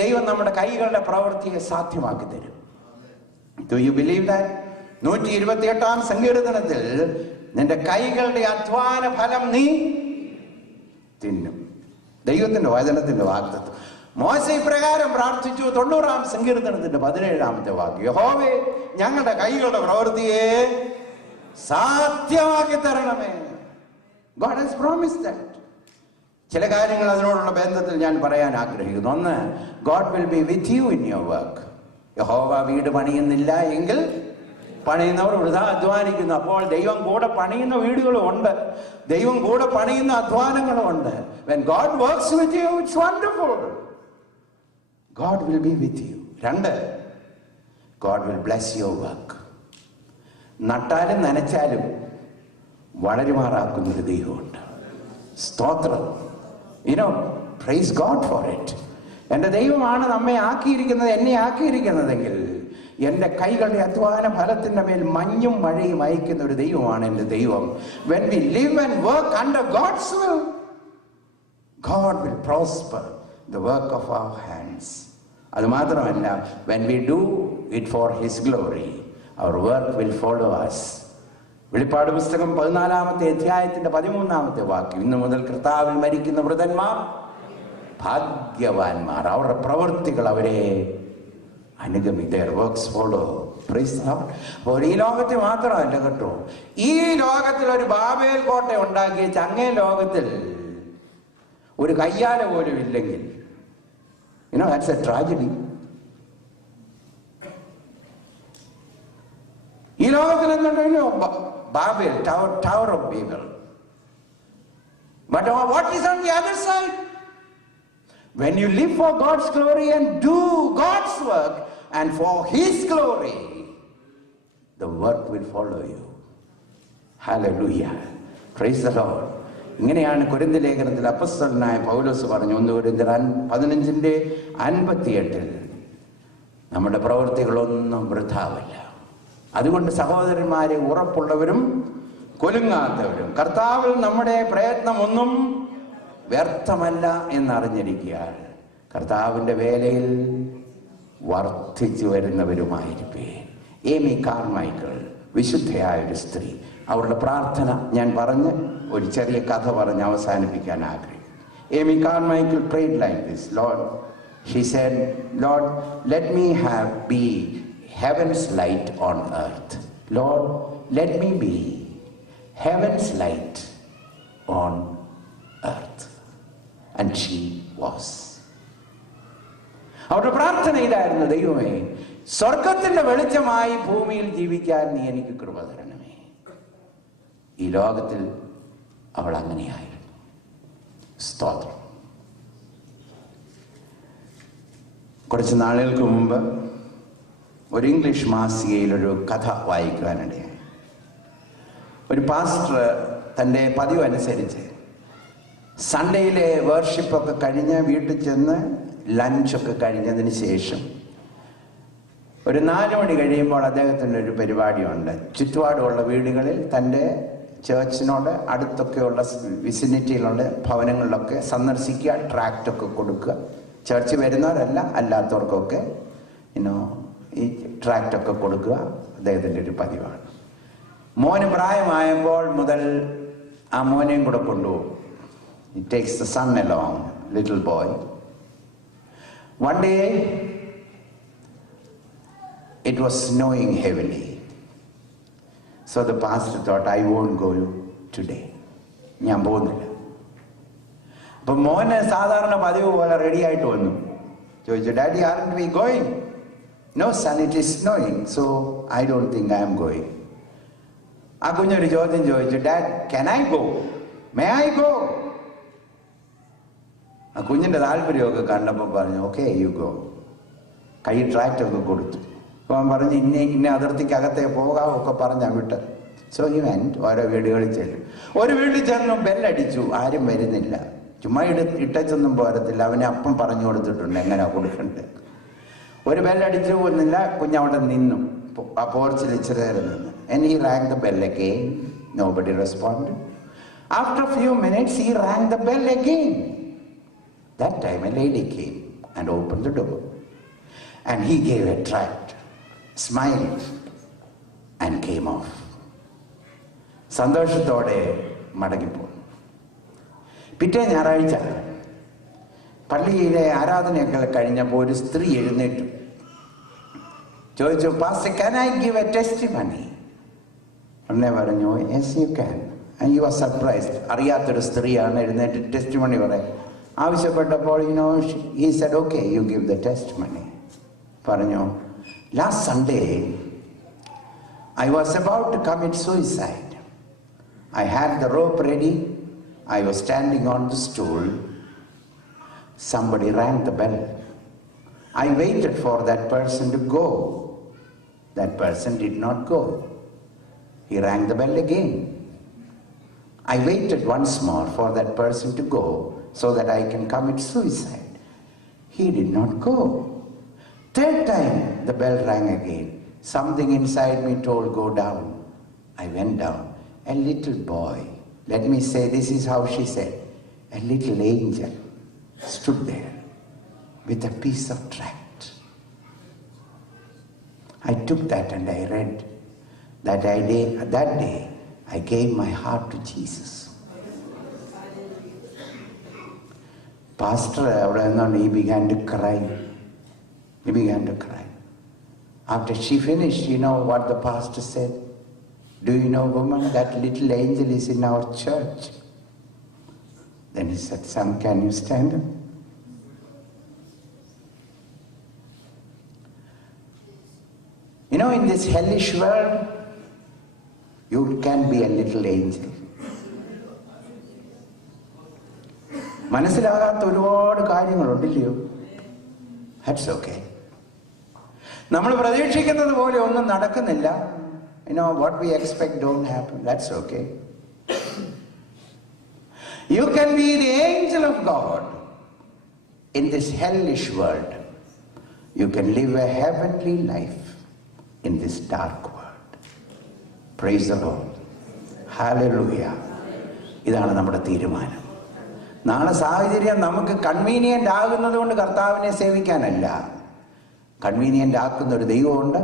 ദൈവം നമ്മുടെ കൈകളുടെ പ്രവൃത്തിയെ സാധ്യമാക്കി തരും. Do you believe that? 128-ാം സങ്കീർത്തനത്തിൽ നിന്റെ കൈകളുടെ അധ്വാന ഫലം നീ തിന്നും. ദൈവത്തിന്റെ വചനത്തിന്റെ വാഗ്ദത്തം. മോശ ഇപ്രകാരം പ്രാർത്ഥിച്ചു. 90-ാം സങ്കീർത്തനത്തിന്റെ 17-ാമത്തെ വാക്യം. യഹോവേ, ഞങ്ങളുടെ കൈകളുടെ പ്രവൃത്തിയെ സാധ്യമാക്കി തരണമേ. God has promised that. ചില കാര്യങ്ങൾ അതിനോടുള്ള ബന്ധത്തിൽ ഞാൻ പറയാൻ ആഗ്രഹിക്കുന്നു. ഒന്ന്, God will be with you in your work. യഹോവ വീട് പണിയുന്നില്ല എങ്കിൽ പണിയുന്നവർ വൃഥാ അധ്വാനിക്കുന്നു. അപ്പോൾ ദൈവം കൂടെ പണിയുന്ന വീടുകളും ഉണ്ട്, ദൈവം കൂടെ പണിയുന്ന അധ്വാനങ്ങളും ഉണ്ട്. When God works with you, it's wonderful. God will be with you. 2, God will bless your work. നട്ടാലും നനച്ചാലും വളരുമാറാക്കുന്നൊരു ദൈവമുണ്ട്. സ്തോത്രം. Praise God for it. എൻ്റെ ദൈവമാണ് നമ്മെ ആക്കിയിരിക്കുന്നത്, എന്നെ ആക്കിയിരിക്കുന്നതെങ്കിൽ എൻ്റെ കൈകളുടെ അധ്വാന ഫലത്തിൻ്റെ മേൽ മഞ്ഞും മഴയും അയക്കുന്ന ഒരു ദൈവമാണ് എൻ്റെ ദൈവം. When we live and work under God's will, God will prosper the work of our hands. അത് മാത്രമല്ല, when we do it for His glory, our work will follow us. വെളിപ്പാട് പുസ്തകം 14-ാമത്തെ അധ്യായത്തിന്റെ 13-ാമത്തെ വാക്യം. ഇന്നു മുതൽ കർത്താവിൽ മരിക്കുന്ന വൃതന്മാർ ഭാഗ്യവാന്മാർ. അവരുടെ പ്രവൃത്തികൾ അവരെ അനുഗമിതർ വർക്ക്സ് ഫോളോ. അപ്പോൾ ഈ ലോകത്തിൽ മാത്രമല്ല കേട്ടോ, ഈ ലോകത്തിൽ ഒരു ബാബേൽ കോട്ട ഉണ്ടാക്കിയ അങ്ങേ ലോകത്തിൽ ഒരു കയ്യാല പോലും ഇല്ലെങ്കിൽ, that's a tragedy. ഈ ലോകത്തിൽ എന്തുണ്ടോ Babel, tower of Babel. But what is on the other side? When you live for God's glory and do God's work and for His glory, the work will follow you. Hallelujah. Praise the Lord. ഇങ്ങനെയാണ് കൊരിന്ത്യർ ലേഖനത്തിൽ അപ്പോസ്തലനായ പൗലോസ് പറഞ്ഞു, 1 കൊരിന്ത്യർ 15:58, നമ്മുടെ പ്രവൃത്തികളൊന്നും വൃഥാവല്ല. അതുകൊണ്ട് സഹോദരന്മാരെ, ഉറപ്പുള്ളവരും കുലുങ്ങാത്തവരും കർത്താവിൽ നമ്മുടെ പ്രയത്നമൊന്നും വ്യർത്ഥമല്ല എന്നറിഞ്ഞിരിക്കുക, കർത്താവിൻ്റെ വേലയിൽ വർദ്ധിച്ചു വരുന്നവരുമായിരിക്കേ. ഏമി കാർമൈക്കിൾ, വിശുദ്ധയായൊരു സ്ത്രീ, അവരുടെ പ്രാർത്ഥന ഞാൻ പറഞ്ഞ് ഒരു ചെറിയ കഥ പറഞ്ഞ് അവസാനിപ്പിക്കാൻ ആഗ്രഹിക്കുന്നു. ഏമി Carmichael prayed like this. Lord, she said, Lord, let me be heaven's light on earth. Lord, let me be heaven's light on earth. And she was. അവരുടെ പ്രാർത്ഥന ഇതായിരുന്നു, ദൈവമേ, സ്വർഗത്തിന്റെ വെളിച്ചമായി ഭൂമിയിൽ ജീവിക്കാൻ നീ എനിക്ക് കൃപ തരണമേ. ഈ ലോകത്തിൽ അവൾ അങ്ങനെയായിരുന്നു. സ്തോത്രം. കുറച്ച് നാളുകൾക്ക് മുമ്പ് ഒരു ഇംഗ്ലീഷ് മാസികയിലൊരു കഥ വായിക്കുവാനിടയായി. ഒരു പാസ്റ്റർ തൻ്റെ പതിവ് അനുസരിച്ച് സൺഡേയിലെ വർഷിപ്പൊക്കെ കഴിഞ്ഞ് വീട്ടിൽ ചെന്ന് ലഞ്ചൊക്കെ കഴിഞ്ഞതിന് ശേഷം ഒരു 4 മണി കഴിയുമ്പോൾ അദ്ദേഹത്തിൻ്റെ ഒരു പരിപാടിയുണ്ട്. ചുറ്റുപാടുമുള്ള വീടുകളിൽ തൻ്റെ ചേർച്ചിനോട് അടുത്തൊക്കെയുള്ള വിസിനിറ്റിയിലുള്ള ഭവനങ്ങളിലൊക്കെ സന്ദർശിക്കുക, ട്രാക്റ്റൊക്കെ കൊടുക്കുക. ചർച്ച് വരുന്നവരല്ല, അല്ലാത്തവർക്കൊക്കെ ഈ ട്രാക്റ്റൊക്കെ കൊടുക്കുക അദ്ദേഹത്തിൻ്റെ ഒരു പതിവാണ്. മോന് പ്രായമായപ്പോൾ മുതൽ ആ മോനെയും കൂടെ കൊണ്ടുപോകും. He takes the son along, little boy. One day it was snowing heavily. So the pastor thought, I won't go today. ഞാൻ പോകുന്നില്ല. അപ്പം മോന് സാധാരണ പതിവ് പോലെ റെഡി ആയിട്ട് വന്നു. ചോദിച്ചു, daddy, aren't we going? No son, it is snowing, so I don't think I am going. ആ കുഞ്ഞൊരു ചോദ്യം ചോദിച്ചു, dad, can I go? May I go? ആ കുഞ്ഞിൻ്റെ താല്പര്യമൊക്കെ കണ്ടപ്പോൾ പറഞ്ഞു, ഓക്കെ, യു ഗോ. കൈ ട്രാക്റ്റൊക്കെ കൊടുത്തു. അപ്പോൾ അവൻ പറഞ്ഞു, ഇന്ന അതിർത്തിക്കകത്തേ പോകാമൊക്കെ പറഞ്ഞാൽ വിട്ട്. സോ ഈ വെന്റ്. ഓരോ വീടുകളിൽ ചെല്ലും. ഒരു വീട്ടിൽ ചെന്നു ബെല്ലടിച്ചു, ആരും വരുന്നില്ല. ചുമ്മാ ഇട്ടച്ചൊന്നും പോരത്തില്ല, അവനെ അപ്പം പറഞ്ഞു കൊടുത്തിട്ടുണ്ട് എങ്ങനെയാ കൊടുക്കേണ്ടത്. ഒരു ബെല്ലടിച്ചു ഒന്നില്ല, കുഞ്ഞവിടെ നിന്നു, ആ പോർച്ചിൽ ഇച്ചിരി നേരം നിന്നു. And he rang the bell again. Nobody responded. After a few minutes, he rang the bell again. That time a lady came and opened the door. And he gave a tract, smiled, and came off. സന്തോഷത്തോടെ മടങ്ങിപ്പോയി. പിറ്റേ ഞായറാഴ്ച പള്ളിയിലെ ആരാധനയൊക്കെ കഴിഞ്ഞപ്പോൾ ഒരു സ്ത്രീ എഴുന്നേറ്റു. ചോദിച്ചു, pastor, can I give a testimony? ഉടനെ പറഞ്ഞു, yes you can. And he was surprised. അറിയാത്തൊരു സ്ത്രീയാണ് എഴുന്നേറ്റ് ടെസ്റ്റിമണി പറയാൻ ആവശ്യപ്പെട്ടപ്പോൾ he said, okay, you give the testimony. പറഞ്ഞു, last Sunday I was about to commit suicide. I had the rope ready. I was standing on the stool. Somebody rang the bell. I waited for that person to go. That person did not go. He rang the bell again. I waited once more for that person to go so that I can commit suicide. He did not go. Third time the bell rang again. Something inside me told, go down. I went down. A little boy, let me say, this is how she said, a little angel stood there with a piece of tract. I took that and I read that day I gave my heart to Jesus. Pastor, he began to cry. He began to cry. After she finished, you know what the pastor said? Do you know, woman, that little angel is in our church? Then he said, son, can you stand up? You know, in this hellish world, you can be a little angel. മനസ്സിലാകാത്ത ഒരുപാട് കാര്യങ്ങളുണ്ടല്ലയോ? That's okay. നമ്മൾ പ്രതീക്ഷിക്കുന്നത് പോലെ ഒന്നും നടക്കുന്നില്ല. You know, what we expect don't happen. That's okay. You can be the angel of God in this hellish world. You can live a heavenly life in this dark world. Praise the Lord. Hallelujah. ഇതാണ് നമ്മുടെ തീരുമാനം. നാളെ സാഹചര്യം നമുക്ക് convenient ആകുന്നത് കൊണ്ട് കർത്താവിനെ സേവിക്കാനല്ല. Convenient ആക്കുന്ന ഒരു ദൈവമുണ്ട്.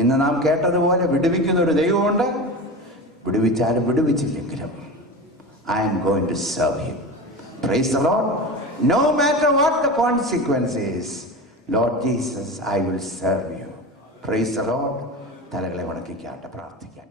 ഇന്ന് നാം കേട്ടതുപോലെ വിടുവിക്കുന്ന ഒരു ദൈവമുണ്ട്. വിടുവിച്ചാലും വിടുവിച്ചില്ലെങ്കിലും I am going to serve him. Praise the Lord. No matter what the consequence is, Lord Jesus, I will serve you. Praise the Lord. തലകളെ വണക്കിക്കാട്ടെ, പ്രാർത്ഥിക്കാൻ.